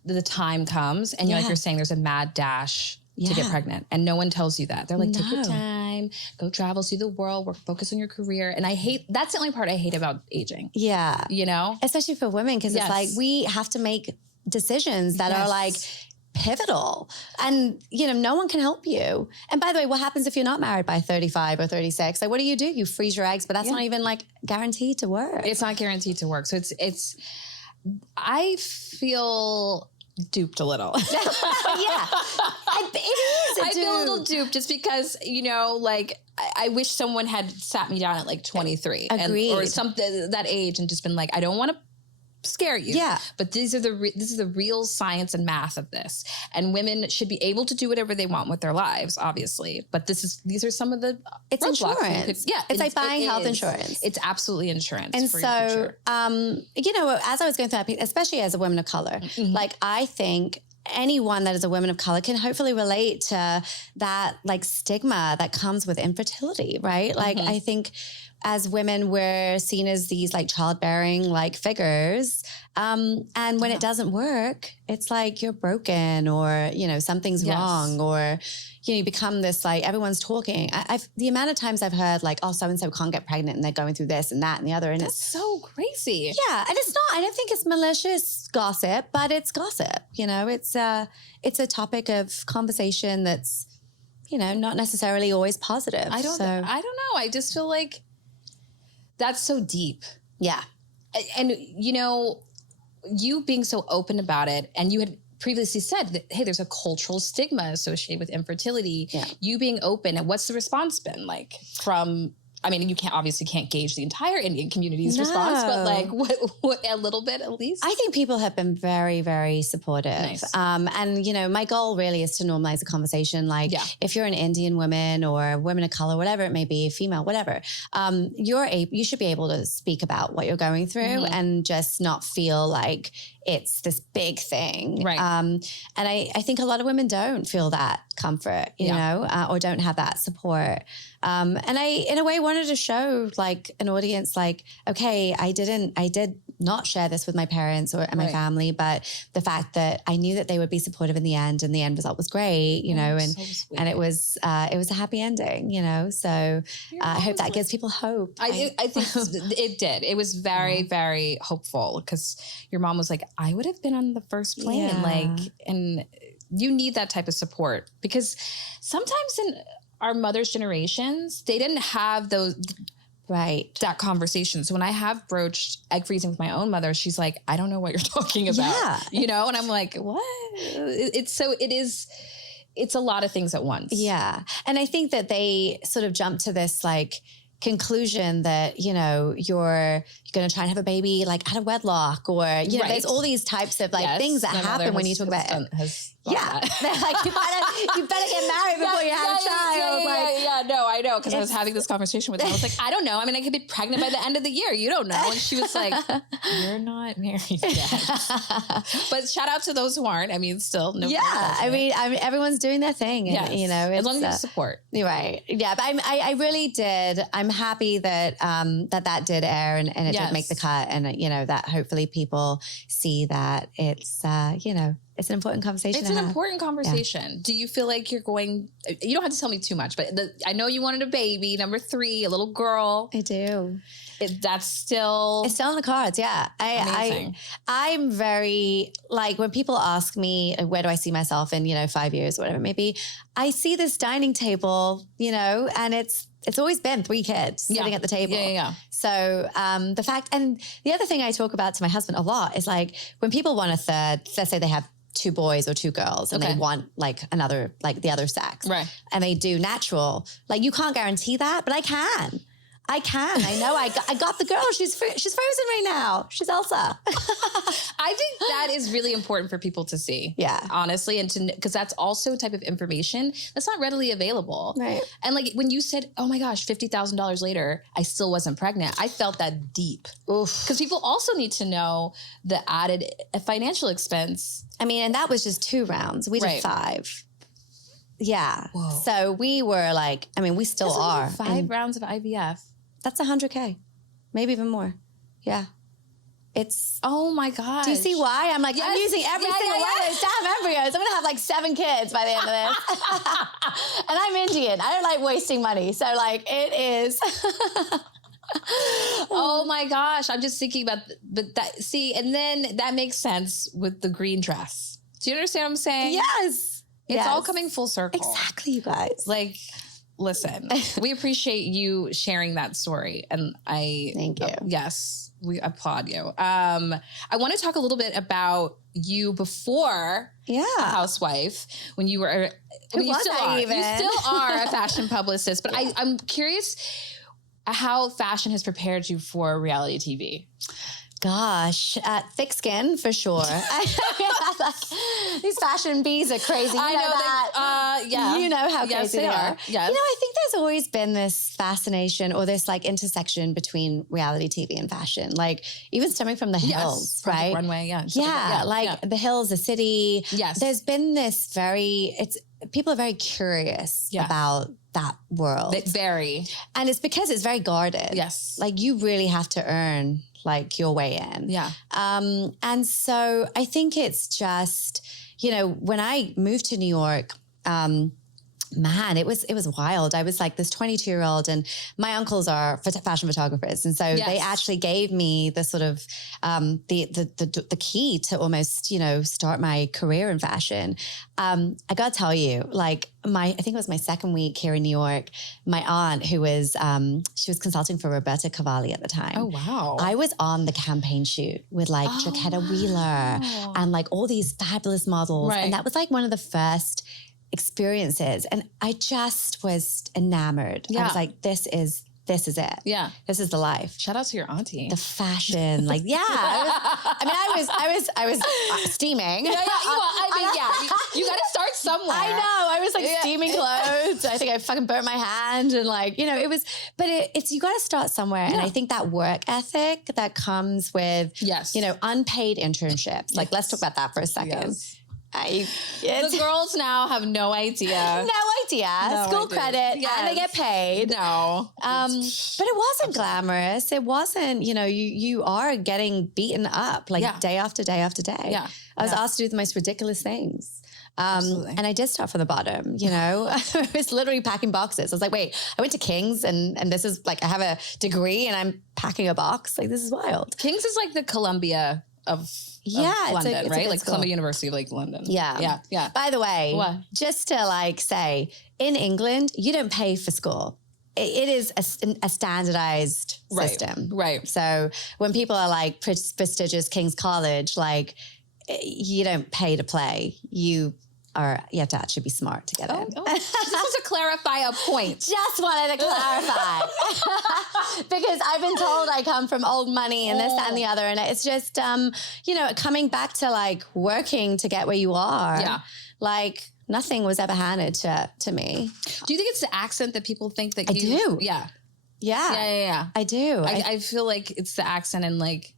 the time comes. And like you're saying, there's a mad dash to get pregnant. And no one tells you that. They're like, take your time, go travel, see the world, work, focus on your career. And that's the only part I hate about aging. Yeah. Especially for women, because it's like, we have to make decisions that are like pivotal, and no one can help you. And by the way, what happens if you're not married by 35 or 36? Like, what do? You freeze your eggs, but that's not even like guaranteed to work. It's not guaranteed to work. So I feel duped a little. It is. I feel a little duped just because, like, I wish someone had sat me down at like 23 or something that age and just been like, I don't want to scare you. Yeah. But this is the real science and math of this. And women should be able to do whatever they want with their lives, obviously. But these are some of the It's insurance. It's like buying health insurance. It's absolutely insurance. And so, as I was going through that, especially as a woman of color, like, I think anyone that is a woman of color can hopefully relate to that, like, stigma that comes with infertility, right? Like, I think as women, we're seen as these like childbearing like figures. And when it doesn't work, it's like you're broken, or, something's wrong, or, you become this, like, everyone's talking. The amount of times I've heard like, oh, so-and-so can't get pregnant and they're going through this and that and the other. And that's so crazy. Yeah. And it's not, I don't think it's malicious gossip, but it's gossip. It's a topic of conversation that's, not necessarily always positive. I don't know. I just feel like that's so deep. Yeah. And, you being so open about it, and you had previously said that, hey, there's a cultural stigma associated with infertility. Yeah. You being open, and what's the response been like from, I mean, you can't gauge the entire Indian community's response, but like what a little bit at least. I think people have been very, very supportive. Nice. And my goal really is to normalize the conversation. Like, if you're an Indian woman or woman of color, whatever it may be, female, whatever, you should be able to speak about what you're going through and just not feel like it's this big thing. Right. And I think a lot of women don't feel that comfort, you know, or don't have that support. And I, in a way, wanted to show like an audience, like, okay, I did not share this with my parents or my family, but the fact that I knew that they would be supportive in the end, and the end result was great, you know, and it was a happy ending, you know. So I hope that gives people hope. I think it did. It was very, very hopeful, because your mom was like, I would have been on the first plane, like, and you need that type of support, because sometimes in our mother's generations, they didn't have those. That conversation. So when I have broached egg freezing with my own mother, she's like, I don't know what you're talking about, you know? And I'm like, what? It's a lot of things at once. Yeah. And I think that they sort of jump to this like conclusion that, you know, you're going to try and have a baby like out of wedlock, or, you know, there's all these types of like things that happen when you talk about it. They're like, you better get married before you have a child. No, I know. Because I was having this conversation with her. I was like, I don't know. I mean, I could be pregnant by the end of the year. You don't know. And she was like, you're not married yet. But shout out to those who aren't. I mean, still. No. Yeah. I mean, everyone's doing their thing. And, you know, as long as you support. Right. Yeah. But I really did. I'm happy that that did air and it did make the cut. And, you know, that hopefully people see that it's, you know, it's an important conversation. It's an important conversation. Yeah. Do you feel like you don't have to tell me too much, but I know you wanted a baby, number 3, a little girl. I do. It's still in the cards. Yeah. I'm very, like, when people ask me, where do I see myself in, you know, 5 years or whatever it may be, I see this dining table, you know, and it's always been 3 kids sitting at the table. Yeah. So the fact, and the other thing I talk about to my husband a lot is like, when people want a third, let's say they have 2 boys or 2 girls and they want like another, like the other sex. Right. And they do natural, like you can't guarantee that, but I can. I can. I know. I got the girl. She's frozen right now. She's Elsa. I think that is really important for people to see. Yeah. Honestly. And because that's also a type of information that's not readily available. Right. And like when you said, oh my gosh, $50,000 later, I still wasn't pregnant. I felt that deep. Oof. Because people also need to know the added financial expense. I mean, and that was just 2 rounds. We did 5. Yeah. Whoa. So we were like, I mean, we still are. 5 rounds of IVF. That's $100K, maybe even more. Yeah. It's. Oh my God. Do you see why? I'm like, I'm using every single one of those damn embryos. I'm going to have like 7 kids by the end of this. And I'm Indian. I don't like wasting money. So like it is. Oh my gosh. I'm just thinking about, and then that makes sense with the green dress. Do you understand what I'm saying? Yes. It's all coming full circle. Exactly, you guys. Like, listen, we appreciate you sharing that story. And thank you. Yes, we applaud you. I want to talk a little bit about you before a housewife, when you were, you still are a fashion publicist, but I'm curious how fashion has prepared you for reality TV. Gosh, thick skin for sure. These fashion bees are crazy. I know that. You know how crazy they are. Yes. You know, I think there's always been this fascination or this like intersection between reality TV and fashion. Like even stemming from the hills, from right? The runway, the hills, the city. Yes. There's been this people are very curious about that world. And it's because it's very guarded. Yes. Like you really have to earn like your way in. Yeah. And so I think it's just, you know, when I moved to New York, man, it was wild. I was like this 22-year-old and my uncles are fashion photographers. And so they actually gave me the sort of, the key to almost, you know, start my career in fashion. I got to tell you, like I think it was my second week here in New York, my aunt who was, she was consulting for Roberta Cavalli at the time. Oh, wow. I was on the campaign shoot with like Tribeca Wheeler and like all these fabulous models. Right. And that was like one of the first experiences. And I just was enamored. I was like, this is it. Yeah. This is the life. Shout out to your auntie. The fashion. Like, I was steaming. You got to start somewhere. I know. I was like steaming clothes. I think I fucking burnt my hand and like, you know, it's you got to start somewhere. And I think that work ethic that comes with, you know, unpaid internships. Like, let's talk about that for a second. The girls now have no idea. School credit, and they get paid. No. But it wasn't glamorous. It wasn't, you know, you are getting beaten up like day after day after day. Yeah. I was asked to do the most ridiculous things. And I did start from the bottom, you know. I was literally packing boxes. I was like, wait, I went to King's and this is like, I have a degree and I'm packing a box. Like, this is wild. King's is like the Columbia of London, right? Like Columbia University of like London. Yeah. By the way, just to like say, in England, you don't pay for school. It is a standardized system. Right. So when people are like prestigious King's College, like you don't pay to play. You have to actually be smart to get in. Just to clarify a point. Just wanted to clarify. Because I've been told I come from old money and this, that, and the other. And it's just, you know, coming back to like working to get where you are. Yeah. Like nothing was ever handed to me. Do you think it's the accent that people think that I do. Yeah. Yeah. I do. I feel like it's the accent and like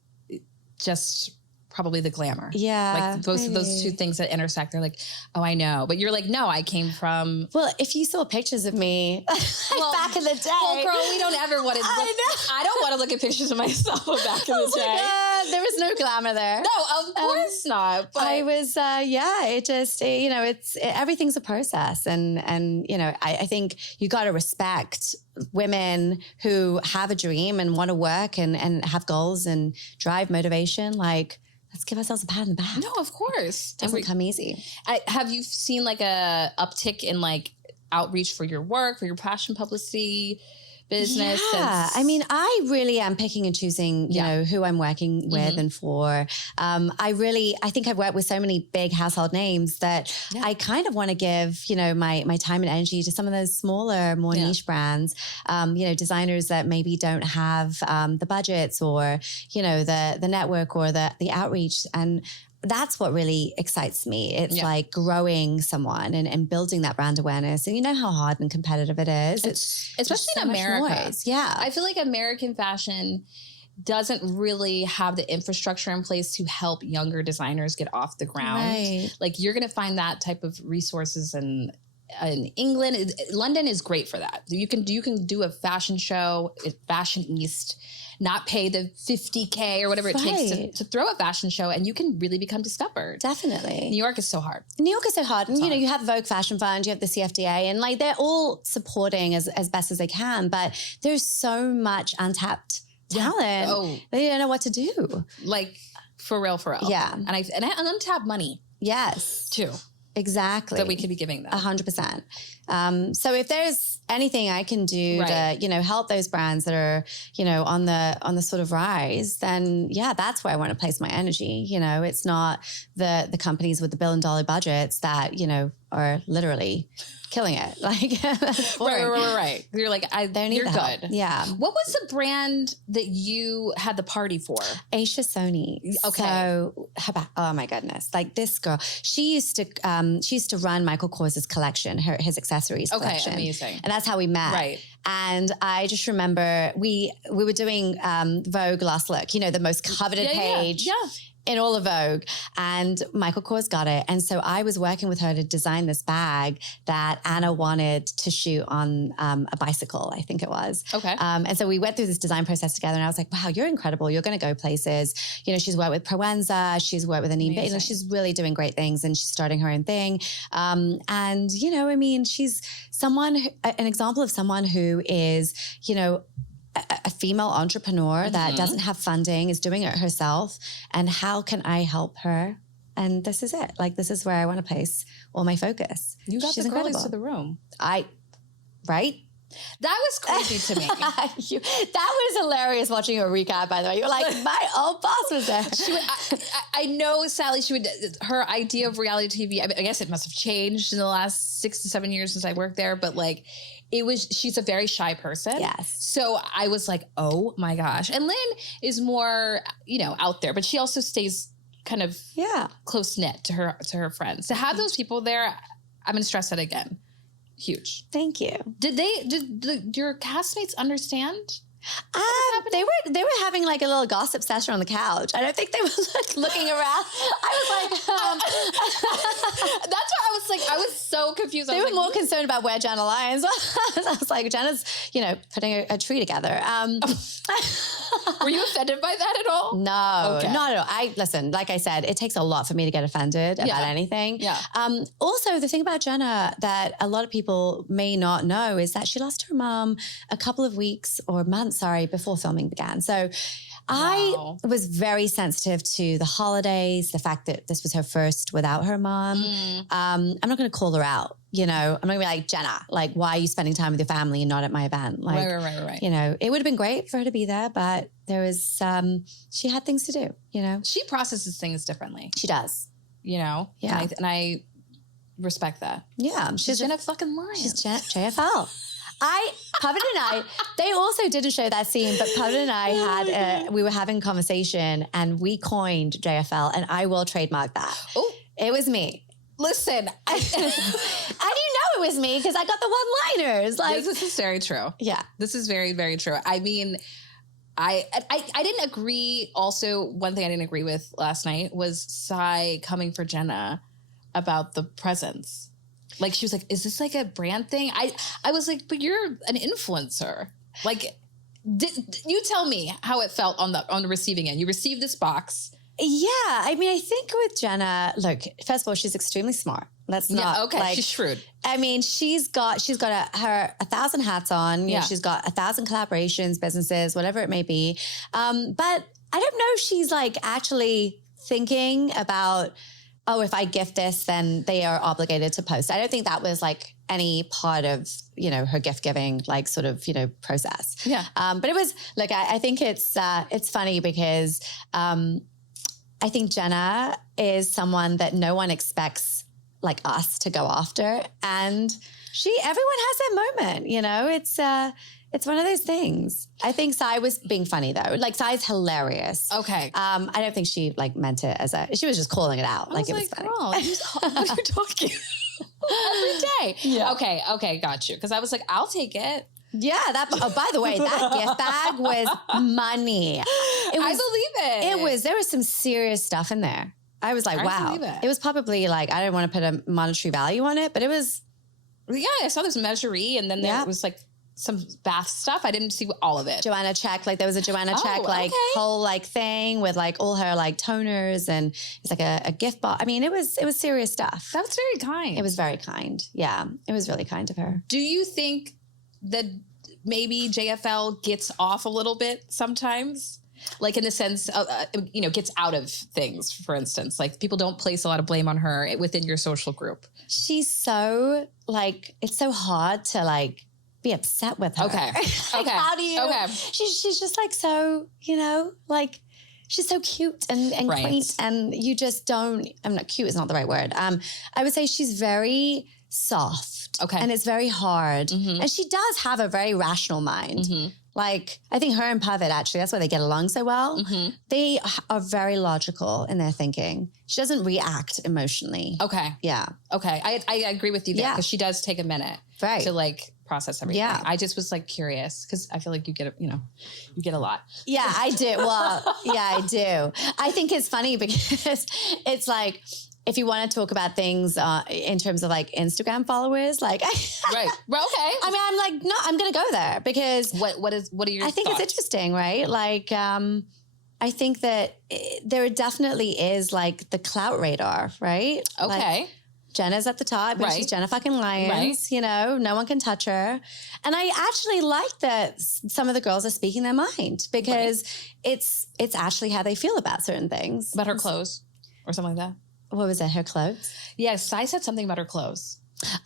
just probably the glamour. Yeah. Like those two things that intersect. They're like, oh, I know. But you're like, no, I came from. Well, if you saw pictures of me back in the day. Well, girl, we don't ever want to. I don't want to look at pictures of myself back in the day. God, there was no glamour there. No, of course not. But I was, it just, you know, everything's a process. And you know, I think you got to respect women who have a dream and want to work and have goals and drive motivation. Like, let's give ourselves a pat on the back. No, of course. Doesn't come easy. Have you seen like a uptick in like outreach for your work, for your passion publicity? business? Yeah, I mean, I really am picking and choosing, you know, who I'm working with and for. I think I've worked with so many big household names that I kind of want to give, you know, my time and energy to some of those smaller, more niche brands, you know, designers that maybe don't have the budgets or, you know, the network or the outreach. And that's what really excites me. It's like growing someone and building that brand awareness. And you know how hard and competitive it is. It's especially so in America. Yeah. I feel like American fashion doesn't really have the infrastructure in place to help younger designers get off the ground. Right. Like you're going to find that type of resources in England. London is great for that. You can do a fashion show at Fashion East, not pay the $50K or whatever it takes to throw a fashion show, and you can really become discovered. Definitely. New York is so hard. New York is so hard. And, you know, you have Vogue Fashion Fund, you have the CFDA, and like they're all supporting as best as they can, but there's so much untapped talent. Oh. They don't know what to do. Like for real. Yeah. And untapped money. Yes. Too. Exactly. That we could be giving them. 100%. So if there's anything I can do to, you know, help those brands that are, you know, on the sort of rise, then that's where I want to place my energy. You know, it's not the companies with the $1 billion budgets that, you know, are literally killing it. Like, right. You're like, you're good. Help. Yeah. What was the brand that you had the party for? Aisha Sony. Okay. So, oh my goodness. Like this girl, she used to run Michael Kors's collection, his accessories collection. Okay, amazing. And that's how we met. Right. And I just remember we were doing Vogue Last Look, you know, the most coveted page. Yeah. In all of Vogue, and Michael Kors got it. And so I was working with her to design this bag that Anna wanted to shoot on a bicycle, I think it was. Okay. And so we went through this design process together, and I was like, wow, you're incredible. You're going to go places. You know, she's worked with Proenza, she's worked with Anine, you know, she's really doing great things, and she's starting her own thing. And, you know, I mean, she's an example of someone who is, you know, a female entrepreneur that doesn't have funding, is doing it herself. And how can I help her? And this is it. Like, this is where I want to place all my focus. You got the girlies to the room. Right? That was crazy to me. That was hilarious watching your recap, by the way. You're like, my old boss was there. I know Sally, her idea of reality TV, I guess it must have changed in the last 6 to 7 years since I worked there, but like, she's a very shy person. Yes. So I was like, oh my gosh. And Lynn is more, you know, out there, but she also stays kind of close knit to her friends. To have those people there, I'm going to stress that again. Huge. Thank you. Did your castmates understand? They were having like a little gossip session on the couch. I don't think they were looking around. I was like, that's why I was so confused. They were more concerned about where Jenna lies. I was like, Jenna's, you know, putting a tree together. Were you offended by that at all? No, not at all. Listen, like I said, it takes a lot for me to get offended about anything. Yeah. Also, the thing about Jenna that a lot of people may not know is that she lost her mom a couple of weeks or months, before filming began. So I was very sensitive to the holidays, the fact that this was her first without her mom. I'm not going to call her out. You know, I'm not going to be like, Jenna, like, why are you spending time with your family and not at my event? Like, right. You know, it would have been great for her to be there, but there was, she had things to do, you know? She processes things differently. She does. You know? Yeah. And I respect that. Yeah. She's Jenna fucking Lyons. She's JFL. Puppet and I, they also didn't show that scene, but Puppet and I we were having a conversation and we coined JFL, and I will trademark that. Oh, it was me. Listen, I didn't know it was me because I got the one-liners. Like, this is very true. Yeah. This is very, very true. I mean, I didn't agree. Also, one thing I didn't agree with last night was Sai coming for Jenna about the presents. Like, she was like, is this like a brand thing? I was like, but you're an influencer. Like, you tell me how it felt on the receiving end. You received this box. Yeah. I mean, I think with Jenna, look, first of all, she's extremely smart. That's not okay. Like, she's shrewd. I mean, she's got her 1,000 hats on. You know, she's got 1,000 collaborations, businesses, whatever it may be. But I don't know if she's like actually thinking about oh, if I gift this, then they are obligated to post. I don't think that was like any part of, you know, her gift giving, like sort of, you know, process. Yeah. But it was like, I think it's funny because I think Jenna is someone that no one expects like us to go after. And everyone has their moment, you know, it's one of those things. I think Sai was being funny though. Like Sai's hilarious. Okay. I don't think she like meant it she was just calling it out. Like it was funny. Girl, what are you talking every day? Yeah. Okay, got you. Because I was like, I'll take it. Yeah, by the way, that gift bag was money. I believe it. There was some serious stuff in there. I was like, wow. It was probably like, I don't want to put a monetary value on it, but it was. Yeah, I saw there's measurie and then there was like some bath stuff. I didn't see all of it. Joanna check, like there was a Joanna check, like whole like thing with like all her like toners and it's like a gift box. I mean, it was serious stuff. That was very kind. It was very kind. Yeah, it was really kind of her. Do you think that maybe JFL gets off a little bit sometimes? Like in the sense of, you know, gets out of things, for instance. Like people don't place a lot of blame on her within your social group. She's so like, it's so hard to like be upset with her. Okay. Like, how do you? Okay. She's just like so, you know, like she's so cute and quaint, and you just don't. I'm not cute. Is not the right word. I would say she's very soft. Okay. And it's very hard, and she does have a very rational mind. Like, I think her and Pavid, actually, that's why they get along so well. They are very logical in their thinking. She doesn't react emotionally. Okay. Yeah. Okay. I agree with you there because she does take a minute to like process everything. Yeah. I just was like curious because I feel like you get a lot. Yeah, I do. Well, yeah, I do. I think it's funny because it's like, if you want to talk about things in terms of like Instagram followers, like right. Well, okay. I mean, I'm like, no, I'm going to go there because what are your I think thoughts? It's interesting, right? Like, I think that there definitely is like the clout radar, right? Okay. Like, Jenna's at the top, and she's Jenna fucking Lyons, you know, no one can touch her. And I actually like that some of the girls are speaking their mind because it's actually how they feel about certain things. About her clothes or something like that. What was it? Her clothes? Yes, I said something about her clothes.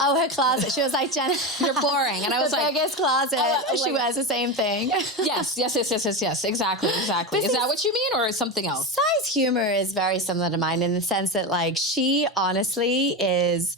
Oh, her closet. She was like, Jenna, you're boring. And I was the like, biggest closet. She wears the same thing. Yes. Exactly. Is that what you mean or something else? Sai's humor is very similar to mine in the sense that like she is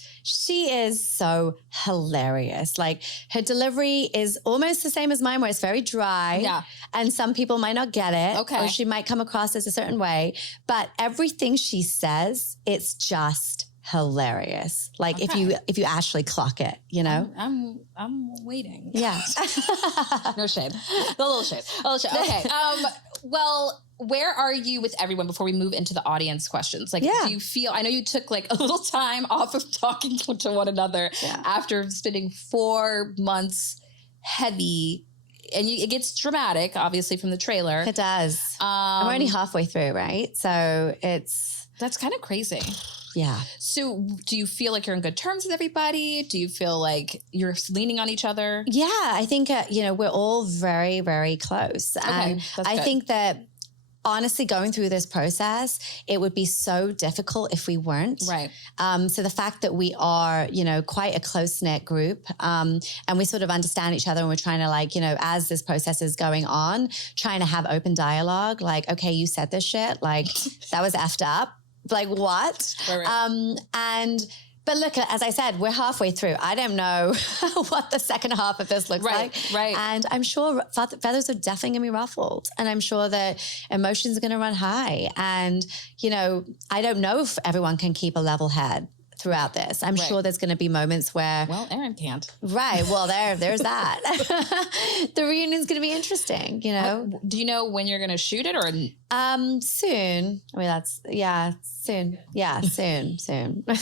so hilarious. Like her delivery is almost the same as mine where it's very dry. Yeah. And some people might not get it. Okay. Or she might come across as a certain way. But everything she says, it's just hilarious. Like if you actually clock it, you know? I'm waiting. Yeah. No shade. A little shade. Okay. Well, where are you with everyone before we move into the audience questions? Like, do you feel, I know you took like a little time off of talking to one another after spending 4 months heavy, and it gets dramatic, obviously, from the trailer. It does. I'm already halfway through, right? So that's kind of crazy. Yeah. So do you feel like you're in good terms with everybody? Do you feel like you're leaning on each other? Yeah, I think, we're all very, very close. Okay, and that's I good. think that honestly, going through this process, it would be so difficult if we weren't. Right. So the fact that we are, quite a close-knit group, and we sort of understand each other, and we're trying to like, as this process is going on, trying to have open dialogue, like, okay, you said this shit, like that was effed up. Like what? Right. But look, as I said, we're halfway through. I don't know what the second half of this looks like. Right. And I'm sure feathers are definitely going to be ruffled. And I'm sure that emotions are going to run high. And, I don't know if everyone can keep a level head throughout this. I'm sure there's going to be moments where... Well, Aaron can't. Right. Well, there's that. The reunion's going to be interesting, Do you know when you're going to shoot it or... Soon. I mean, soon. Yeah, soon. Okay.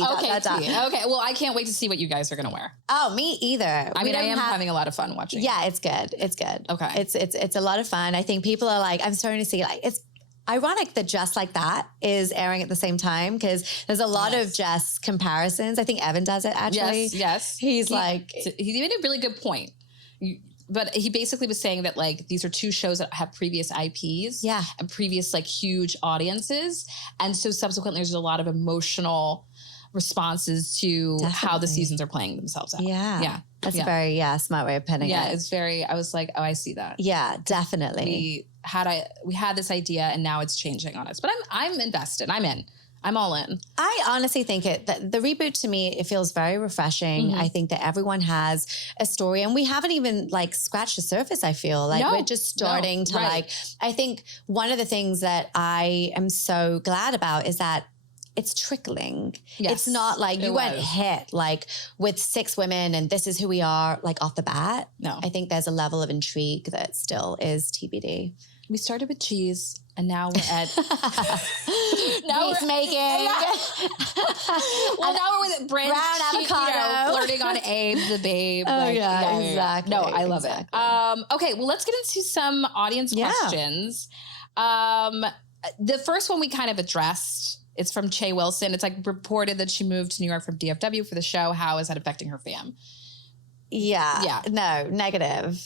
Well, I can't wait to see what you guys are going to wear. Oh, me either. I mean, I am having a lot of fun watching. Yeah, it's good. Okay. It's a lot of fun. I think people are like, I'm starting to see like, it's ironic that Just Like That is airing at the same time because there's a lot of Jess comparisons. I think Evan does it actually. Yes. He made a really good point. but he basically was saying that like these are two shows that have previous IPs and previous like huge audiences. And so subsequently there's a lot of emotional responses to how the seasons are playing themselves out. Yeah. That's a very smart way of putting it. Yeah, it's very, I was like, oh, I see that. Yeah, definitely. We had this idea and now it's changing on us. But I'm invested. I'm in. I'm all in. I honestly think that the reboot to me, it feels very refreshing. I think that everyone has a story and we haven't even like scratched the surface, I feel. Like we're just starting to like, I think one of the things that I am so glad about is that it's trickling. Yes, it's not like you went hit like with 6 women and this is who we are like off the bat. No. I think there's a level of intrigue that still is TBD. We started with cheese and now we're at now we're making. Well, now we're with brown avocado, flirting on Abe the babe. Oh like, yeah, exactly. No, I love it. Okay, well, let's get into some audience questions. The first one we kind of addressed. It's from Che Wilson. It's like reported that she moved to New York from DFW for the show. How is that affecting her fam? Yeah. No, negative.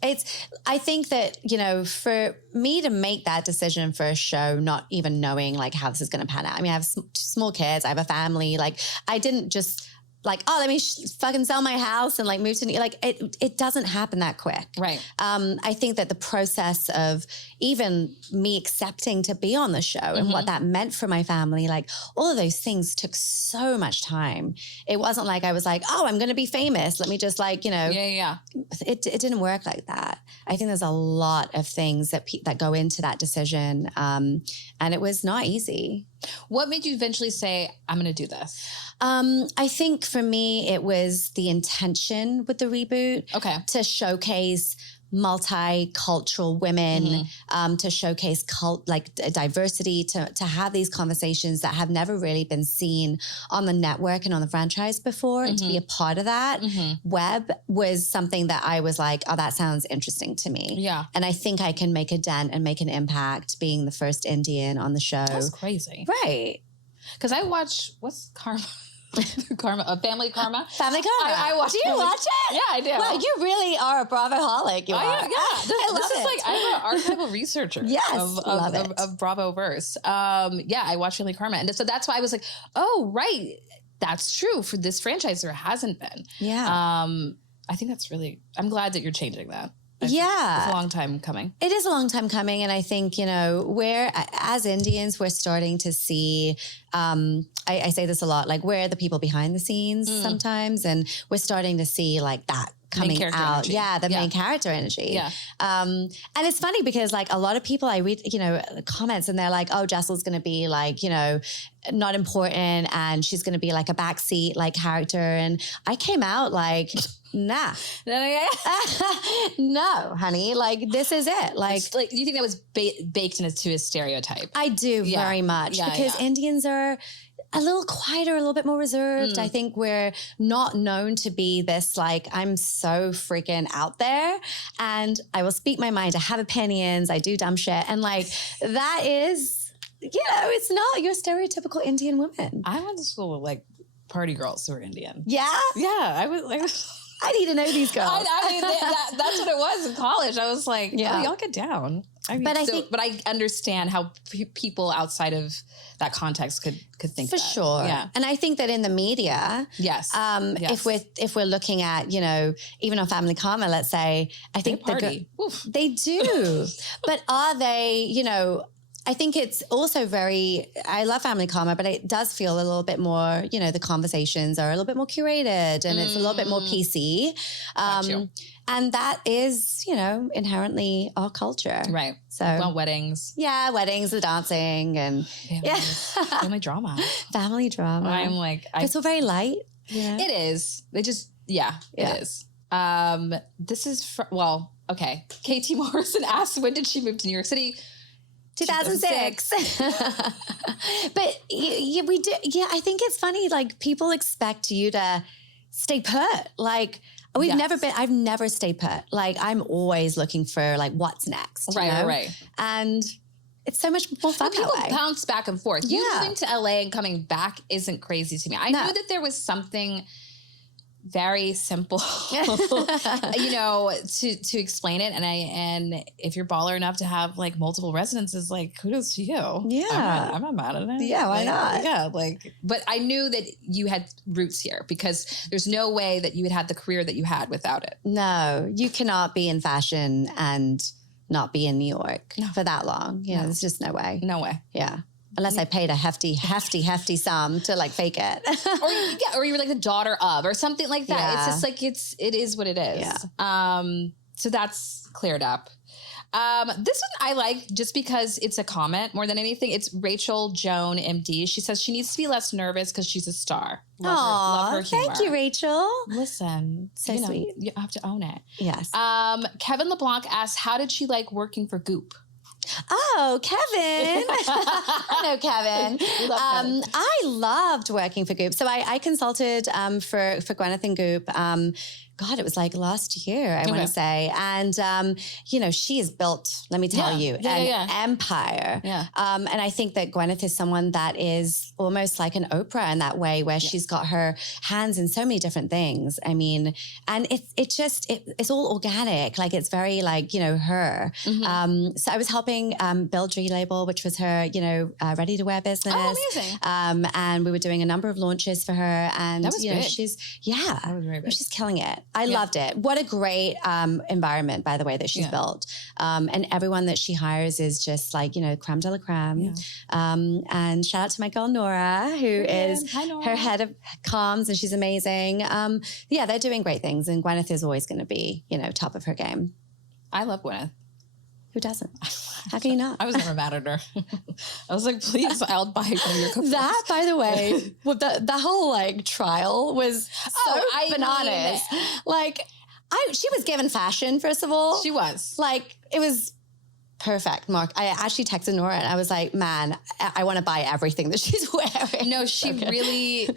I think that, you know, for me to make that decision for a show, not even knowing like how this is going to pan out. I mean, I have small kids. I have a family. Like I didn't just like, oh, let me fucking sell my house and like move to New York. Like it doesn't happen that quick. Right. I think that the process of even me accepting to be on the show and what that meant for my family, like all of those things took so much time. It wasn't like I was like, oh, I'm going to be famous. Let me just like, you know. Yeah. It didn't work like that. I think there's a lot of things that go into that decision. And it was not easy. What made you eventually say, I'm going to do this? I think for me, it was the intention with the reboot. Okay. To showcase multicultural women, to showcase diversity, to have these conversations that have never really been seen on the network and on the franchise before, and to be a part of that web was something that I was like, oh, that sounds interesting to me. Yeah. And I think I can make a dent and make an impact being the first Indian on the show. That's crazy. Right. Because I watch, what's Karma? Family Karma. Family Karma. I watch. Do you watch it? Yeah, I do. Wow, you really are a Bravo-holic. You are. Yeah. This is like, I'm an archival researcher. Yes, of Bravo-verse. Yeah, I watch Family Karma, and so that's why I was like, oh, right, that's true for this franchise. There hasn't been. Yeah. I think that's really. I'm glad that you're changing that. Yeah. It's a long time coming. It is a long time coming. And I think, you know, as Indians, we're starting to see, I say this a lot, like we're the people behind the scenes sometimes. And we're starting to see like that coming out. Energy. Yeah, the main character energy. Yeah. And it's funny because like a lot of people I read, you know, comments and they're like, oh, Jessel's going to be like, you know, not important and she's going to be like a backseat like character. And I came out like... Nah. No, honey. Like, this is it. Like, do you think that was baked into a stereotype? I do very much because Indians are a little quieter, a little bit more reserved. I think we're not known to be this, like, I'm so freaking out there and I will speak my mind. I have opinions. I do dumb shit. And like, that is, you know, it's not your stereotypical Indian woman. I went to school with like party girls who were Indian. Yeah? Yeah. I was like... I need to know these girls. I mean, that's what it was in college. I was like, oh, y'all get down. I mean, but I understand how people outside of that context could think for that. Sure. Yeah. And I think that in the media, yes. If we're looking at, you know, even on Family Karma, let's say, I think they do. But are they, you know, I think it's also I love Family Karma, but it does feel a little bit more, you know, the conversations are a little bit more curated and it's a little bit more PC. And that is, you know, inherently our culture. Right. So weddings. Yeah, weddings, the dancing and family drama. Family drama. I'm like, it's all very light. Yeah. It is. They just, it is. This is, okay. KT Morrison asks, when did she move to New York City? 2006. But we do. Yeah, I think it's funny. Like people expect you to stay put. Like I've never stayed put. Like I'm always looking for like what's next. Right. And it's so much more fun. People bounce back and forth. You moving to LA and coming back isn't crazy to me. I knew that there was something very simple, you know, to explain it. And if you're baller enough to have like multiple residences, like kudos to you. Yeah. I'm not mad at it. Yeah, why not? Yeah, like, but I knew that you had roots here because there's no way that you had had the career that you had without it. No, you cannot be in fashion and not be in New York for that long. You know, there's just no way. No way. Yeah. Unless I paid a hefty sum to like fake it. or you were like the daughter of or something like that. Yeah. It's just like, it is what it is. Yeah. So that's cleared up. This one I like just because it's a comment more than anything. It's Rachel Joan MD. She says she needs to be less nervous because she's a star. Love her humor. Thank you, Rachel. Listen, so sweet. You have to own it. Yes. Kevin LeBlanc asks, how did she like working for Goop? Oh, Kevin. I know Kevin. Kevin. I loved working for Goop. So I consulted for Gwyneth and Goop. God, it was like last year, I want to say. And, you know, she has built, let me tell you, an empire. Yeah. And I think that Gwyneth is someone that is almost like an Oprah in that way, where she's got her hands in so many different things. I mean, and it's all organic. Like it's very like, you know, her. Mm-hmm. So I was helping build G Label, which was her, you know, ready to wear business. Oh, amazing. And we were doing a number of launches for her. And, that was you know, big. that was very big. She's killing it. I loved it. What a great environment, by the way, that she's built. And everyone that she hires is just like, you know, creme de la creme. Yeah. And shout out to my girl, Nora, who is her head of comms, and she's amazing. Yeah, they're doing great things. And Gwyneth is always going to be, you know, top of her game. I love Gwyneth. Who doesn't? How can you not? I was never mad at her. I was like, please, I'll buy one of your cookbooks. That, by the way, the whole like trial was so bananas. She was given fashion, first of all. She was. Like, it was perfect, Mark. I actually texted Nora and I was like, man, I want to buy everything that she's wearing. No, she really...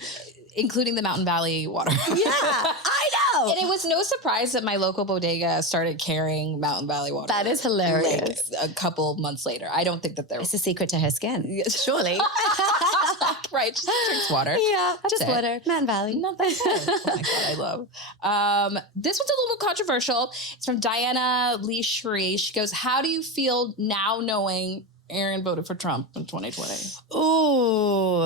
including the Mountain Valley water. Yeah, I know. And it was no surprise that my local bodega started carrying Mountain Valley water. That is hilarious. Like a couple months later. I don't think that there was... It's a secret to her skin, surely. Right, just drinks water. Yeah, just water. Mountain Valley. Nothing. Oh my God, I love. This one's a little controversial. It's from Diana Lee Sheree. She goes, how do you feel now knowing Aaron voted for Trump in 2020? Ooh.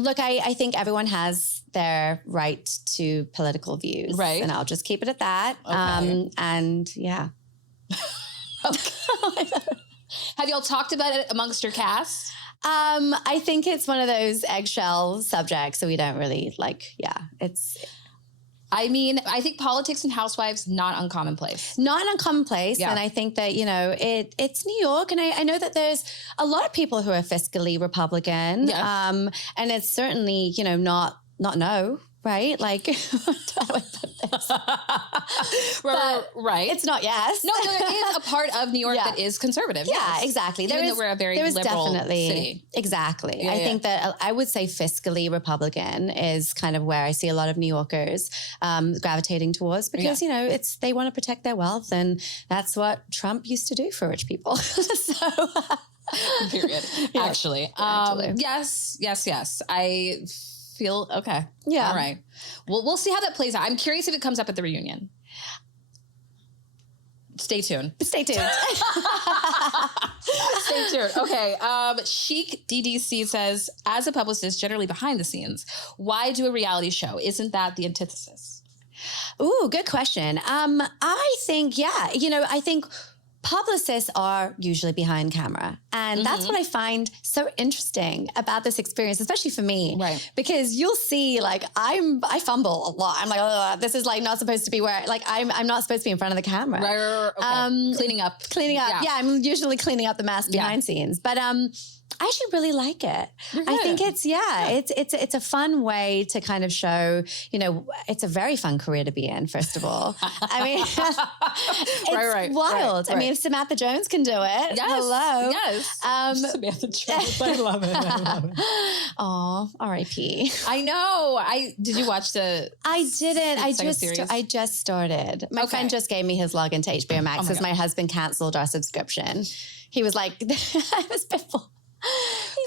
Look, I think everyone has their right to political views. Right. And I'll just keep it at that. Okay. And yeah. Okay. Have y'all talked about it amongst your cast? I think it's one of those eggshell subjects, so we don't really I mean, I think politics and housewives, not uncommon place. Not an uncommon place. Yeah. And I think that, you know, it's New York. And I know that there's a lot of people who are fiscally Republican. Yes. And it's certainly, you know, not no, right? Like, how do I put this? Right. It's not yes. No, there is a part of New York that is conservative. Yeah, yes. exactly. Even though we're a very liberal city. Exactly. Yeah, I think that I would say fiscally Republican is kind of where I see a lot of New Yorkers gravitating towards because, you know, they want to protect their wealth. And that's what Trump used to do for rich people. So... Period. Yeah. Actually. Yes. I feel okay. Yeah. All right. Well, we'll see how that plays out. I'm curious if it comes up at the reunion. Stay tuned. Stay tuned. Stay tuned. Okay. Chic DDC says, as a publicist, generally behind the scenes, why do a reality show? Isn't that the antithesis? Ooh, good question. I think, I think publicists are usually behind camera. And that's what I find so interesting about this experience, especially for me. Right. Because you'll see, like, I fumble a lot. I'm like, oh, this is like not supposed to be where, like, I'm not supposed to be in front of the camera. Right. Okay. Cleaning up. Yeah, I'm usually cleaning up the mess behind scenes. But I actually really like it. I think it's a fun way to kind of show, you know, it's a very fun career to be in, first of all. I mean, it's wild. I mean, if Samantha Jones can do it, hello. Yes. Samantha Jones. I love it. Oh, R.I.P. I know. Did you watch the... I didn't. I just started. My friend just gave me his login to HBO Max because my husband canceled our subscription. He was like, I was before.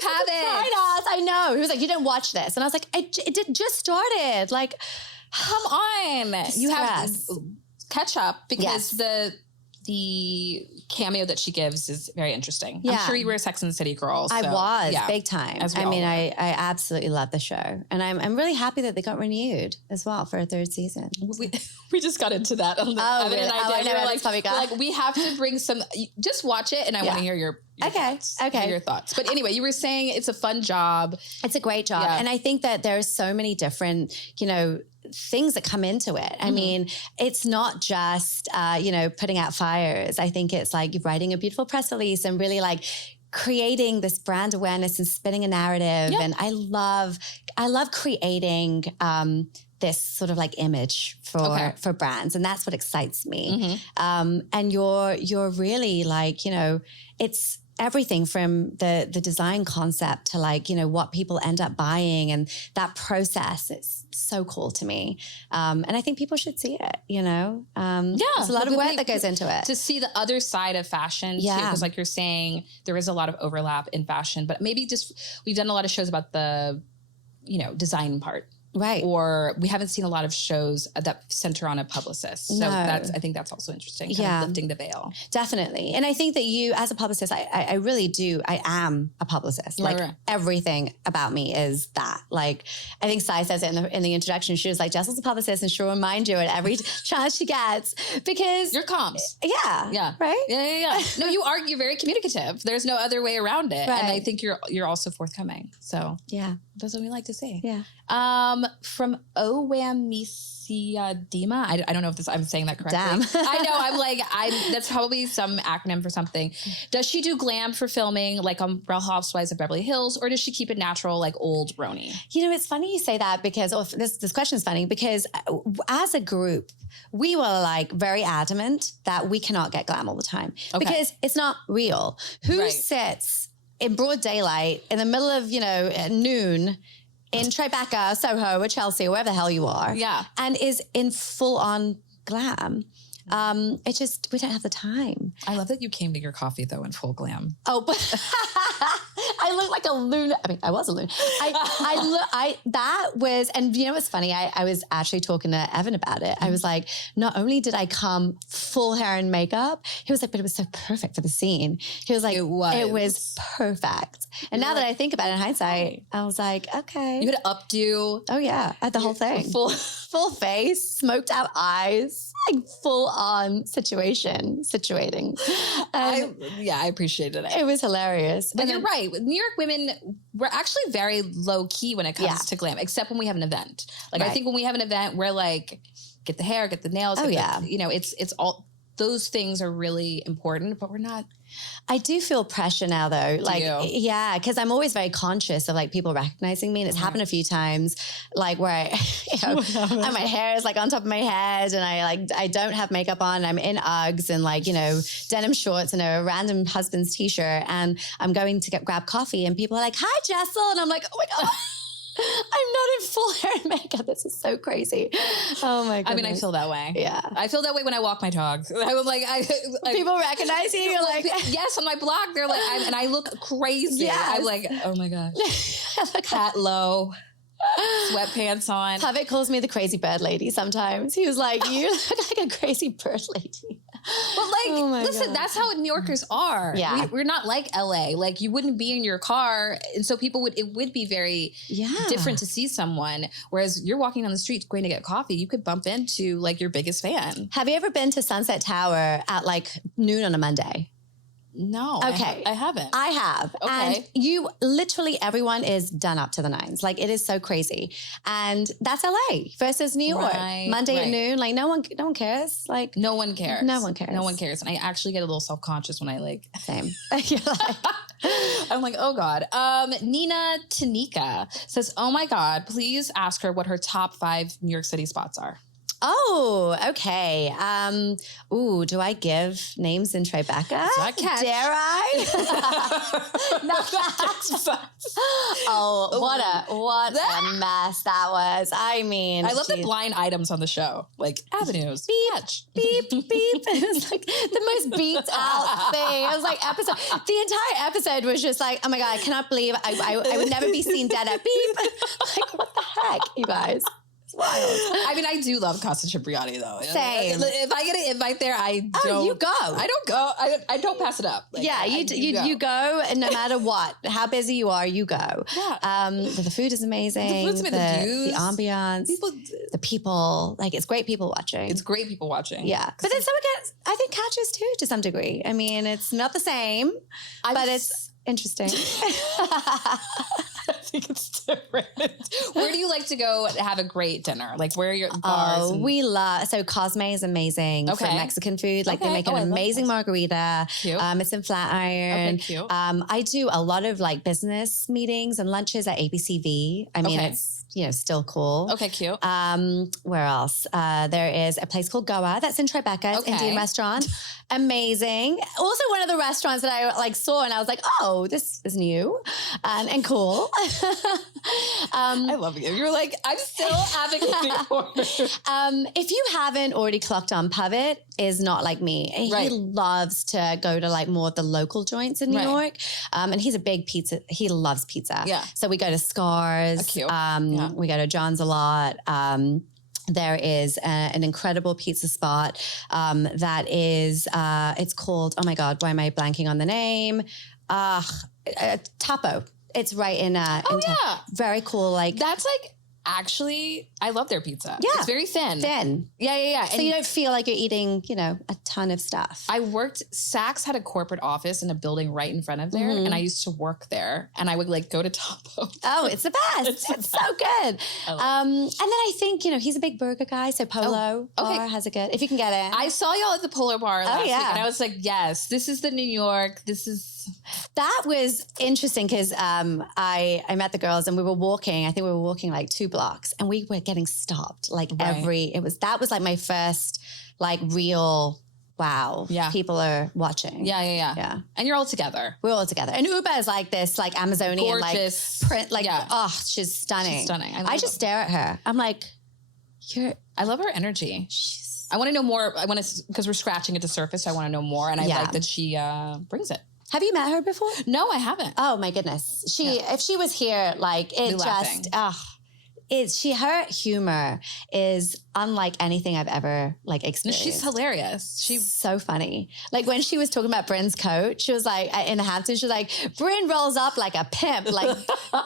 I know. He was like, you don't watch this. And I was like, it just started. Like, come on. You have to catch up because the cameo that she gives is very interesting. Yeah. I'm sure you were a Sex and the City girl. So, I was, big time. I mean, I absolutely love the show. And I'm really happy that they got renewed as well for a third season. We just got into that. Really? We have to bring some, just watch it and I want to hear your thoughts. But anyway, you were saying it's a fun job. It's a great job. Yeah. And I think that there's so many different, things that come into it. I mean, it's not just, putting out fires. I think it's like writing a beautiful press release and really like creating this brand awareness and spinning a narrative. Yeah. And I love creating, this sort of like image for brands. And that's what excites me. And you're really like, it's everything from the design concept to like, what people end up buying, and that process is so cool to me. And I think people should see it, there's a lot of work that goes into it. To see the other side of fashion too, because like you're saying, there is a lot of overlap in fashion, but maybe just, we've done a lot of shows about the, design part. Right. Or we haven't seen a lot of shows that center on a publicist. So I think that's also interesting. Kind of lifting the veil. Definitely. And I think that you, as a publicist, I really do. I am a publicist. Like everything about me is that. Like, I think Sai says it in the introduction. She was like, Jessel's a publicist and she'll remind you at every chance she gets, because you're comms. Yeah. Yeah. Right? Yeah. No, you're very communicative. There's no other way around it. Right. And I think you're also forthcoming. So yeah. That's what we like to see. Yeah. From Owamisiadima. I don't know if I'm saying that correctly. Damn. I know. That's probably some acronym for something. Does she do glam for filming like on Real Housewives of Beverly Hills, or does she keep it natural like old RHONY? It's funny you say that because this question is funny because as a group, we were like very adamant that we cannot get glam all the time because it's not real. Who sits in broad daylight in the middle of, at noon in Tribeca, Soho, or Chelsea, or wherever the hell you are, and is in full on glam. We don't have the time. I love that you came to your coffee though in full glam. Oh, but I look like a loon. I mean, I was a loon. And what's funny? I was actually talking to Evan about it. I was like, not only did I come full hair and makeup, he was like, but it was so perfect for the scene. He was like, it was perfect. And now that I think about it in hindsight, I was like, okay. You had to updo. Oh yeah. I had the whole thing. Full face, smoked out eyes, like full on situating. I appreciated it. It was hilarious. But you're right. New York women, we're actually very low key when it comes to glam, except when we have an event. Like I think when we have an event, we're like, get the hair, get the nails. It's all, those things are really important, but we're not. I do feel pressure now though. Like, because I'm always very conscious of like people recognizing me. And it's happened a few times, like where and my hair is like on top of my head and I don't have makeup on. I'm in Uggs and like, denim shorts and a random husband's t-shirt. And I'm going to grab coffee and people are like, hi, Jessel. And I'm like, oh my God. I'm not in full hair and makeup. This is so crazy. Oh my goodness. I mean, I feel that way. Yeah. I feel that way when I walk my dog. I'm like, people recognize you. You're like, yes, on my blog, they're like, and I look crazy. Yes. I'm like, oh my gosh. Hat low. Sweatpants on. Pavic calls me the crazy bird lady sometimes. He was like, you look like a crazy bird lady. But like, listen, that's how New Yorkers are. Yeah. We're not like LA. Like you wouldn't be in your car. And so it would be very different to see someone. Whereas you're walking down the street going to get coffee, you could bump into like your biggest fan. Have you ever been to Sunset Tower at like noon on a Monday? No. Okay. I haven't. I have. Okay. And everyone is done up to the nines. Like it is so crazy. And that's LA versus New York. Monday at noon. Like no one cares. Like no one cares. No one cares. No one cares. And I actually get a little self-conscious when I like. Same. You're like, I'm like, oh God. Nina Tanika says, oh my God, please ask her what her top 5 New York City spots are. Oh, okay. Do I give names in Tribeca? Dare I? Oh, what a mess that was. I mean, I love the blind items on the show, like avenues. Beep, beep, beep. It was like the most beeped out thing. It was like the entire episode was just like, oh my God, I cannot believe I would never be seen dead at beep. Like, what the heck, you guys? Wild. I mean, I do love Casa Cipriani though. Same. If I get an invite there, I don't. Oh, you go. I don't go. I don't pass it up. Like, yeah, you go, and no matter what, how busy you are, you go. Yeah. The food is amazing. The food's amazing. The ambiance, the people. Like, it's great people watching. It's great people watching. Yeah, but then someone gets, I think, catches too to some degree. I mean, it's not the same, but it's interesting. I think it's different. Where do you like to go to have a great dinner? Like, where are your bars? We love, so Cosme is amazing for Mexican food. Like, they make an amazing margarita. Cute. It's in Flatiron. Okay, cute. I do a lot of like business meetings and lunches at ABCV. I mean, it's, still cool. Okay, cute. Where else? There is a place called Goa that's in Tribeca. It's an Indian restaurant. Amazing. Also one of the restaurants that I like saw and I was like, oh, this is new and cool. I love you. You're like, I'm still advocating for it. If you haven't already clocked on, Pavitt is not like me. He loves to go to like more of the local joints in New York. And he's a big pizza. He loves pizza. Yeah. So we go to Scars. We go to John's a lot. There is an incredible pizza spot that is, it's called, oh my God, why am I blanking on the name? Tapo. It's right in very cool. Like, that's like, actually, I love their pizza. Yeah. It's very thin. Yeah. So you don't feel like you're eating, a ton of stuff. Saks had a corporate office in a building right in front of there. And I used to work there and I would like go to Tapo. Oh, it's the best. It's so good. And then I think, he's a big burger guy. So Polo Bar has a good, if you can get it. I saw y'all at the Polar Bar last week and I was like, yes, this is the New York. That was interesting because I met the girls and we were walking. I think we were walking like 2 blocks and we were getting stopped like that was like my first like real wow. Yeah. People are watching. Yeah. And you're all together. We're all together. And Uba is like this like Amazonian gorgeous. Like print she's stunning. I just stare at her. I'm like, I love her energy. I want to know more. Because we're scratching at the surface. So I want to know more. And I like that she brings it. Have you met her before? No, I haven't. Oh my goodness. If she was here, like it just, her humor is unlike anything I've ever like experienced. She's hilarious. She's so funny. Like when she was talking about Bryn's coat, she was like in the Hamptons, she was like, Bryn rolls up like a pimp, like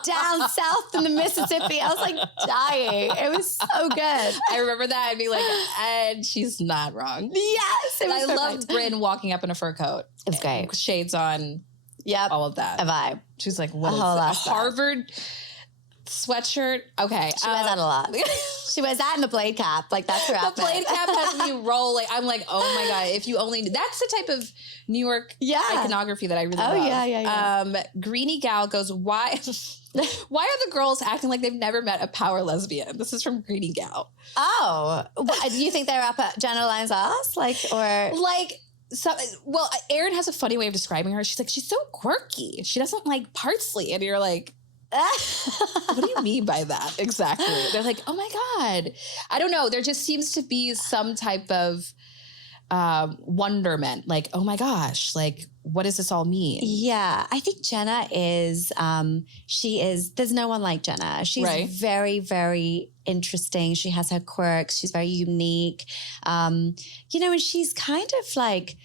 down south in the Mississippi. I was like dying. It was so good. I remember that. I'd be like, and she's not wrong. Yes. I loved Bryn walking up in a fur coat. It was great. Shades on. Yep. All of that. A vibe. She's like, what is a Harvard sweatshirt? Okay. She wears that a lot. She wears that and the blade cap. Like that's her outfit. The blade cap has me rolling. I'm like, oh my God, if you only knew. That's the type of New York iconography that I really love. Yeah. Greenie Gal goes, why are the girls acting like they've never met a power lesbian? This is from Greenie Gal. Oh. Do you think they're up at Jenna Lyons' ass? Well, Erin has a funny way of describing her. She's like, she's so quirky. She doesn't like parsley. And you're like, what do you mean by that? Exactly. They're like, oh my God. I don't know. There just seems to be some type of wonderment. Like, oh my gosh, like, what does this all mean? Yeah. I think Jenna is, there's no one like Jenna. She's very, very interesting. She has her quirks. She's very unique. And she's kind of like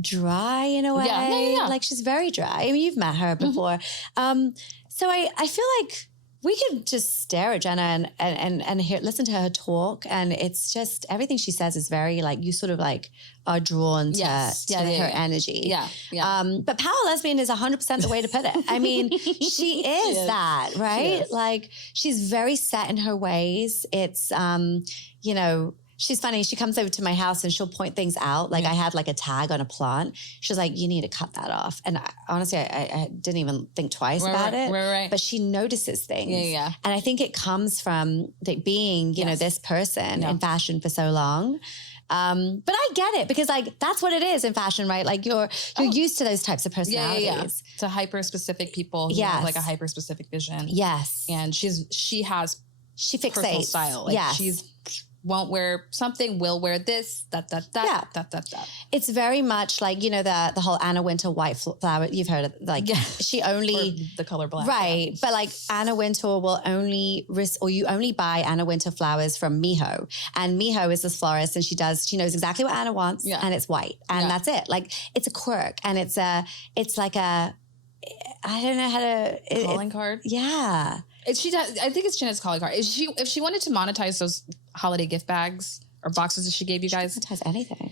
dry in a way. Yeah. Like she's very dry. I mean, you've met her before. So I feel like we could just stare at Jenna and listen to her talk. And it's just, everything she says is very like, you sort of like are drawn to her energy. Yeah. But power lesbian is 100% the way to put it. I mean, she is that, right? Like she's very set in her ways. It's, She's funny. She comes over to my house and she'll point things out. Like I had like a tag on a plant. She's like, you need to cut that off. And honestly, I didn't even think twice about it. Right. But she notices things. Yeah. And I think it comes from being, you know, this person in fashion for so long. But I get it because like that's what it is in fashion, right? Like you're used to those types of personalities. Yeah. To hyper specific people who have like a hyper specific vision. Yes. And she fixates personal style. Like she's won't wear something, will wear this, that. It's very much like, you know, the whole Anna Wintour white flower. You've heard of like she only or the color black. Right. Yeah. But like Anna Wintour will only you only buy Anna Wintour flowers from Miho. And Miho is this florist and she knows exactly what Anna wants and it's white. And that's it. Like it's a quirk and it's like a I don't know how to calling card. Yeah. I think it's Jenna's calling card. If she wanted to monetize those holiday gift bags or boxes that she gave you guys, monetize anything.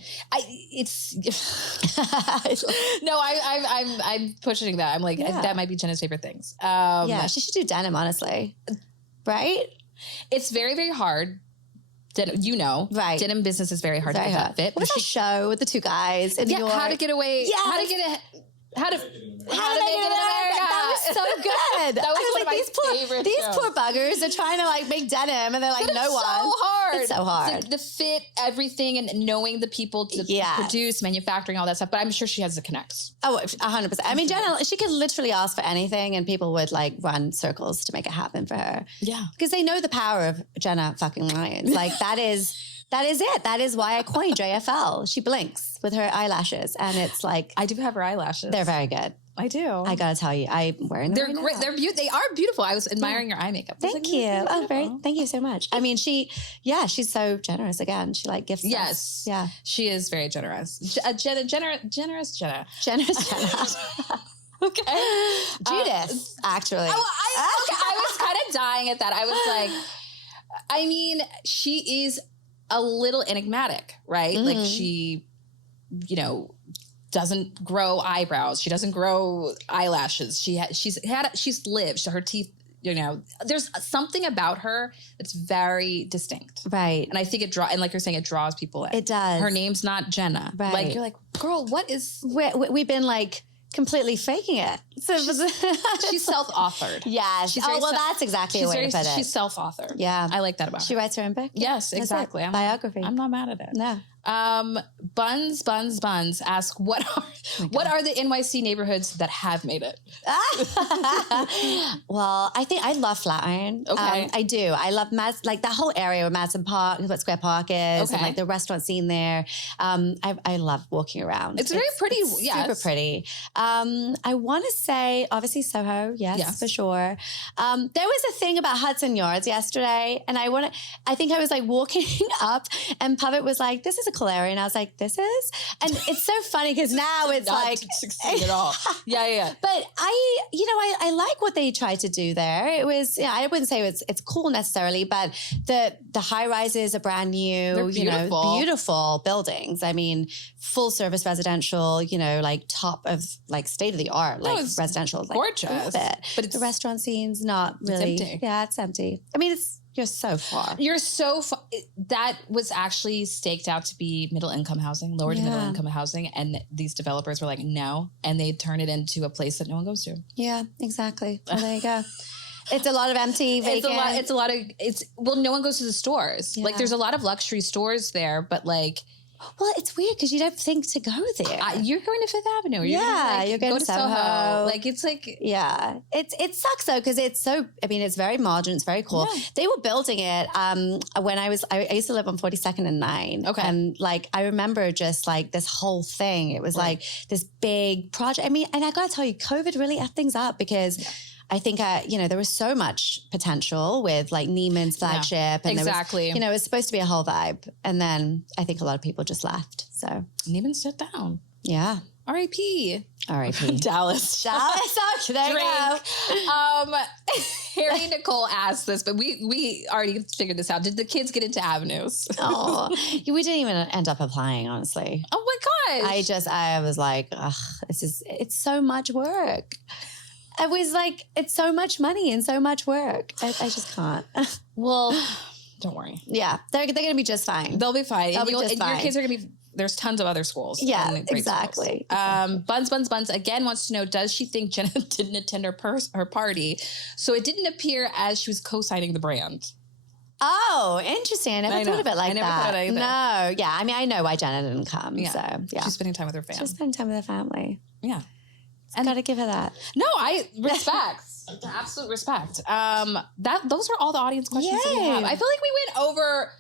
I'm pushing that. I'm like that might be Jenna's favorite things. She should do denim, honestly. Right? It's very, very hard. Right? Denim business is very hard to get that fit. What was that show with the two guys in New York? How to get away? Yes. How to make it in America. That was so good. That was one of my favorite These shows. poor buggers are trying to like make denim and they're like, no one. So hard. It's so hard. The fit, everything, and knowing the people to produce, manufacturing, all that stuff. But I'm sure she has the connects. Oh, 100%. I mean, Jenna, she could literally ask for anything and people would like run circles to make it happen for her. Yeah. Because they know the power of Jenna fucking Lyons. Like that is it. That is why I coined JFL. She blinks with her eyelashes. And it's like... I do have her eyelashes. They're very good. I do. I gotta tell you, I'm wearing them. They're right great. now. They are beautiful. I was admiring your eye makeup. Thank you. Thank you so much. I mean, she's so generous again. She like gifts us. Yeah. She is very generous. Generous Jenna. Okay. Judith, actually. I was kind of dying at that. I was like, I mean, she is a little enigmatic, right? Mm-hmm. Like she, doesn't grow eyebrows. She doesn't grow eyelashes. She's lived. Her teeth, there's something about her that's very distinct. Right. And I think and like you're saying, it draws people in. It does. Her name's not Jenna. Right. Like you're like, girl, what is... We've been like... completely faking it. So she's self-authored. Yeah. That's exactly the way to put it. She's self-authored. Yeah. I like that about her. She writes her own book. Yes, exactly. Biography. I'm not mad at it. No. Buns ask, what are the NYC neighborhoods that have made it? Well, I love Flatiron. Okay. I do. I love like that whole area where Madison Park, what Square Park is, and like the restaurant scene there. I love walking around. It's very pretty. Super pretty. I want to say, obviously Soho, yes, for sure. There was a thing about Hudson Yards yesterday, and I think I was like walking up, and Puppet was like, "This is a cool area," and I was like, "This is," and it's so funny because now it's not like succeed at all. Yeah. But I like what they tried to do there. It was, I wouldn't say it's cool necessarily, but the high rises are brand new. They're beautiful. Beautiful buildings. I mean, full service residential. Like top of like state of the art, like residential, like gorgeous. But the restaurant scene's not really. It's empty. Yeah, it's empty. I mean, you're so far. You're so far. That was actually staked out to be middle income housing, lower to middle income housing. And these developers were like, no. And they turn it into a place that no one goes to. Yeah, exactly. Well, there you go. It's a lot of empty, vacant. No one goes to the stores. Yeah. Like there's a lot of luxury stores there, but like. Well, it's weird because you don't think to go there. You're going to Fifth Avenue. You're going to Soho. Like it's like it sucks though because it's so. I mean, it's very modern. It's very cool. Yeah. They were building it when I used to live on 42nd and 9. Okay, and like I remember just like this whole thing. It was like this big project. I mean, and I got to tell you, COVID really effed things up because. Yeah. I think, there was so much potential with like Neiman's flagship. And exactly. There was, it was supposed to be a whole vibe. And then I think a lot of people just left. So Neiman's shut down. Yeah. R.I.P. Dallas. Oh, there you go. Harry and Nicole asked this, but we already figured this out. Did the kids get into avenues? Oh, we didn't even end up applying, honestly. Oh my gosh. I was like, ugh, it's so much work. I was like, it's so much money and so much work. I just can't. Well, Don't worry. Yeah, they're going to be just fine. They'll be fine. They'll be just fine. Your kids are going to be, there's tons of other schools. Yeah, exactly. Buns again wants to know, does she think Jenna didn't attend her party? So it didn't appear as she was co-signing the brand. Oh, interesting. I never thought of it like that. I never thought either. No, yeah. I mean, I know why Jenna didn't come. Yeah. So, yeah. She's spending time with her family. She's spending time with her family. Yeah. And got to give her that. No, I respect. Absolute respect. Those are all the audience questions that we have. I feel like we went over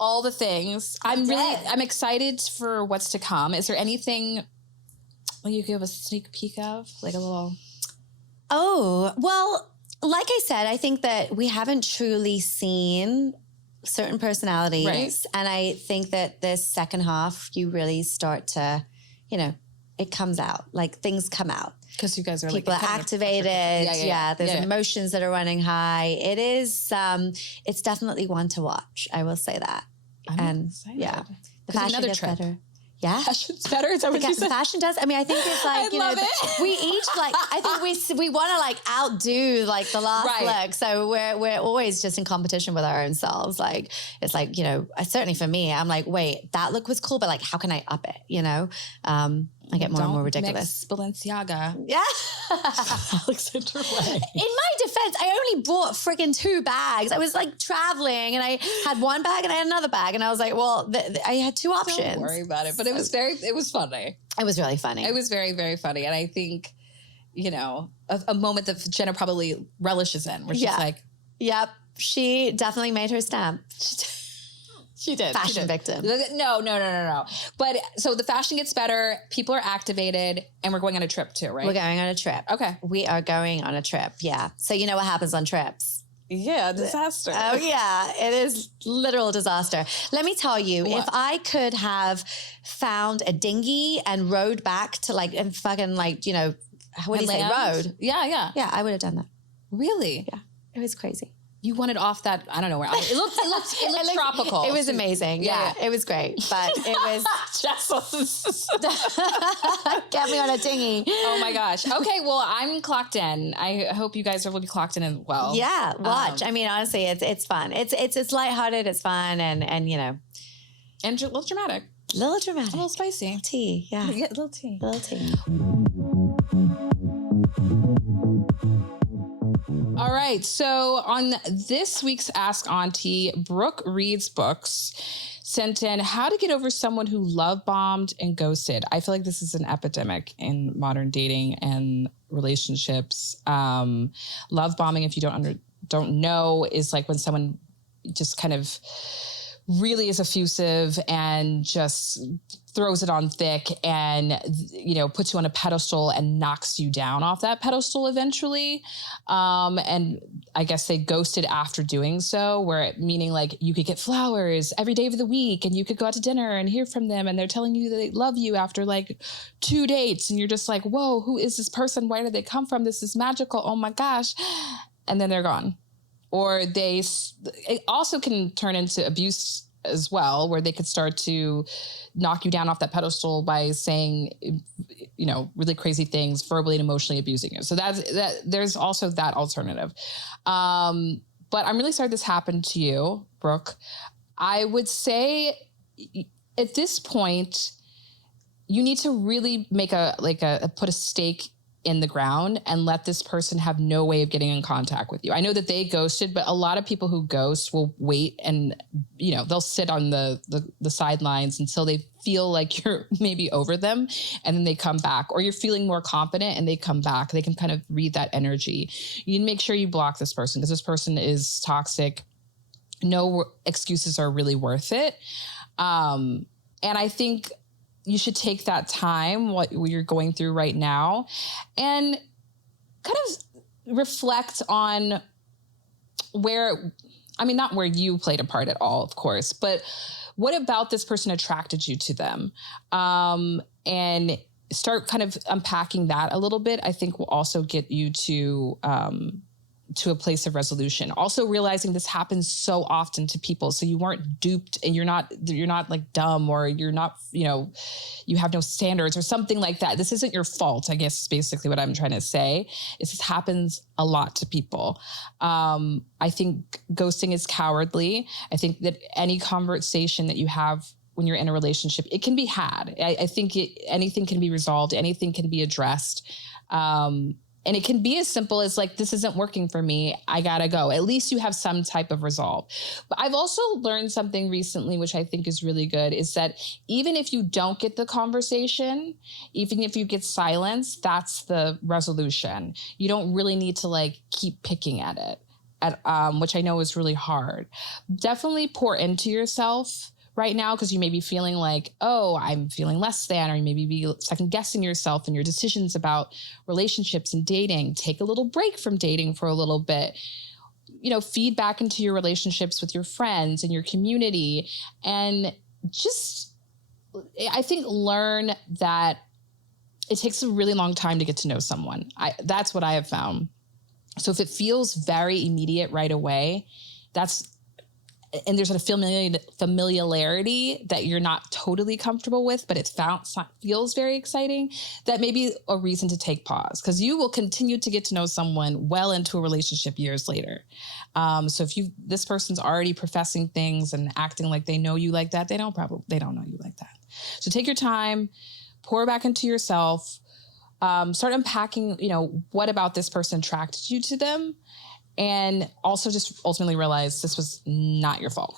all the things. I'm excited for what's to come. Is there anything you give a sneak peek of? Like a little... Oh, well, like I said, I think that we haven't truly seen certain personalities. Right. And I think that this second half, you really start to, it comes out. Like things come out. Because you guys are people are activated. There's emotions that are running high. It is, it's definitely one to watch. I will say that. I'm excited. Yeah. The fashion gets better. Yeah. Fashion's better. Is that what you said? The fashion does. I mean, I think it's like, we each I think we want to outdo the last look. So we're always just in competition with our own selves. Like, it's like, certainly for me, I'm like, wait, that look was cool, but how can I up it? I get more and more ridiculous. Mix Balenciaga. Yeah. Alexander Wang. In my defense, I only bought freaking 2 bags. I was traveling and I had one bag and I had another bag. And I was like, well, I had 2 options. Don't worry about it. But it was funny. It was really funny. It was very, very funny. And I think, a moment that Jenna probably relishes in. Where she's like. Yep. She definitely made her stamp. She did. Fashion victim. No. But so the fashion gets better. People are activated and we're going on a trip too, right? We're going on a trip. Okay. We are going on a trip. Yeah. So you know what happens on trips? Yeah. Disaster. Oh yeah. It is literal disaster. Let me tell you, if I could have found a dinghy and rowed back to and fucking what do you say? Road. Yeah. Yeah. I would have done that. Really? Yeah. It was crazy. You wanted off that, I don't know where. It looked tropical. It was amazing. Yeah. It was great. But it was... Jessel. Get me on a dinghy. Oh my gosh. Okay, well, I'm clocked in. I hope you guys will be clocked in as well. Yeah, watch. I mean, honestly, it's fun. It's lighthearted, it's fun, and And a little dramatic. A little dramatic. A little spicy. A little tea, yeah. A little tea. A little tea. All right. So on this week's Ask Auntie, Brooke Reads Books sent in how to get over someone who love bombed and ghosted. I feel like this is an epidemic in modern dating and relationships. Love bombing, if you don't know, is like when someone just kind of really is effusive and just throws it on thick and, puts you on a pedestal and knocks you down off that pedestal eventually. And I guess they ghosted after doing so, meaning you could get flowers every day of the week and you could go out to dinner and hear from them. And they're telling you that they love you after 2 dates. And you're just like, whoa, who is this person? Where did they come from? This is magical. Oh my gosh. And then they're gone. Or it also can turn into abuse as well, where they could start to knock you down off that pedestal by saying, really crazy things, verbally and emotionally abusing you. So there's also that alternative. But I'm really sorry this happened to you, Brooke. I would say at this point, you need to really make put a stake in the ground and let this person have no way of getting in contact with you. I know that they ghosted, but a lot of people who ghost will wait and, they'll sit on the sidelines until they feel like you're maybe over them and then they come back, or you're feeling more confident and they come back. They can kind of read that energy. You need to make sure you block this person because this person is toxic. No excuses are really worth it. And I think you should take that time, what you're going through right now, and kind of reflect on not where you played a part at all, of course, but what about this person attracted you to them? And start kind of unpacking that a little bit, I think will also get you to to a place of resolution. Also realizing this happens so often to people. So you weren't duped and you're not like dumb, or you're not, you have no standards or something like that. This isn't your fault, I guess is basically what I'm trying to say. This happens a lot to people. I think ghosting is cowardly. I think that any conversation that you have when you're in a relationship, it can be had. I think anything can be resolved. Anything can be addressed. And it can be as simple as like, this isn't working for me, I gotta go. At least you have some type of resolve. But I've also learned something recently, which I think is really good, is that even if you don't get the conversation, even if you get silence, that's the resolution. You don't really need to like keep picking at it, which I know is really hard. Definitely pour into yourself right now, because you may be feeling like, oh, I'm feeling less than, or you may be second guessing yourself and your decisions about relationships and dating. Take a little break from dating for a little bit. Feed back into your relationships with your friends and your community. And just, I think, learn that it takes a really long time to get to know someone. That's what I have found. So if it feels very immediate right away, and there's a familiarity that you're not totally comfortable with, but it feels very exciting, that may be a reason to take pause, because you will continue to get to know someone well into a relationship years later. So if this person's already professing things and acting like they know you like that, they don't know you like that. So take your time, pour back into yourself, start unpacking, what about this person attracted you to them? And also just ultimately realize this was not your fault.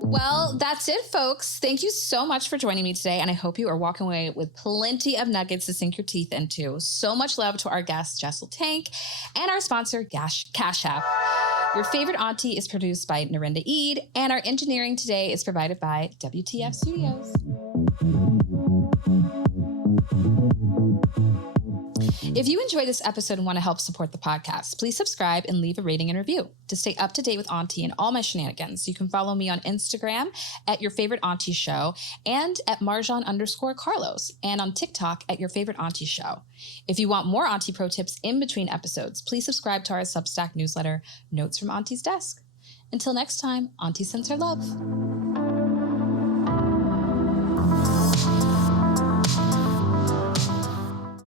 Well, that's it, folks. Thank you so much for joining me today. And I hope you are walking away with plenty of nuggets to sink your teeth into. So much love to our guest, Jessel Taank, and our sponsor, Cash App. Your Favorite Auntie is produced by Narinda Eid, and our engineering today is provided by WTF Studios. If you enjoyed this episode and want to help support the podcast, please subscribe and leave a rating and review. To stay up to date with Auntie and all my shenanigans, you can follow me on Instagram at Your Favorite Auntie Show and at Marjon_Carlos, and on TikTok at Your Favorite Auntie Show. If you want more Auntie pro tips in between episodes, please subscribe to our Substack newsletter, Notes from Auntie's Desk. Until next time, Auntie sends her love.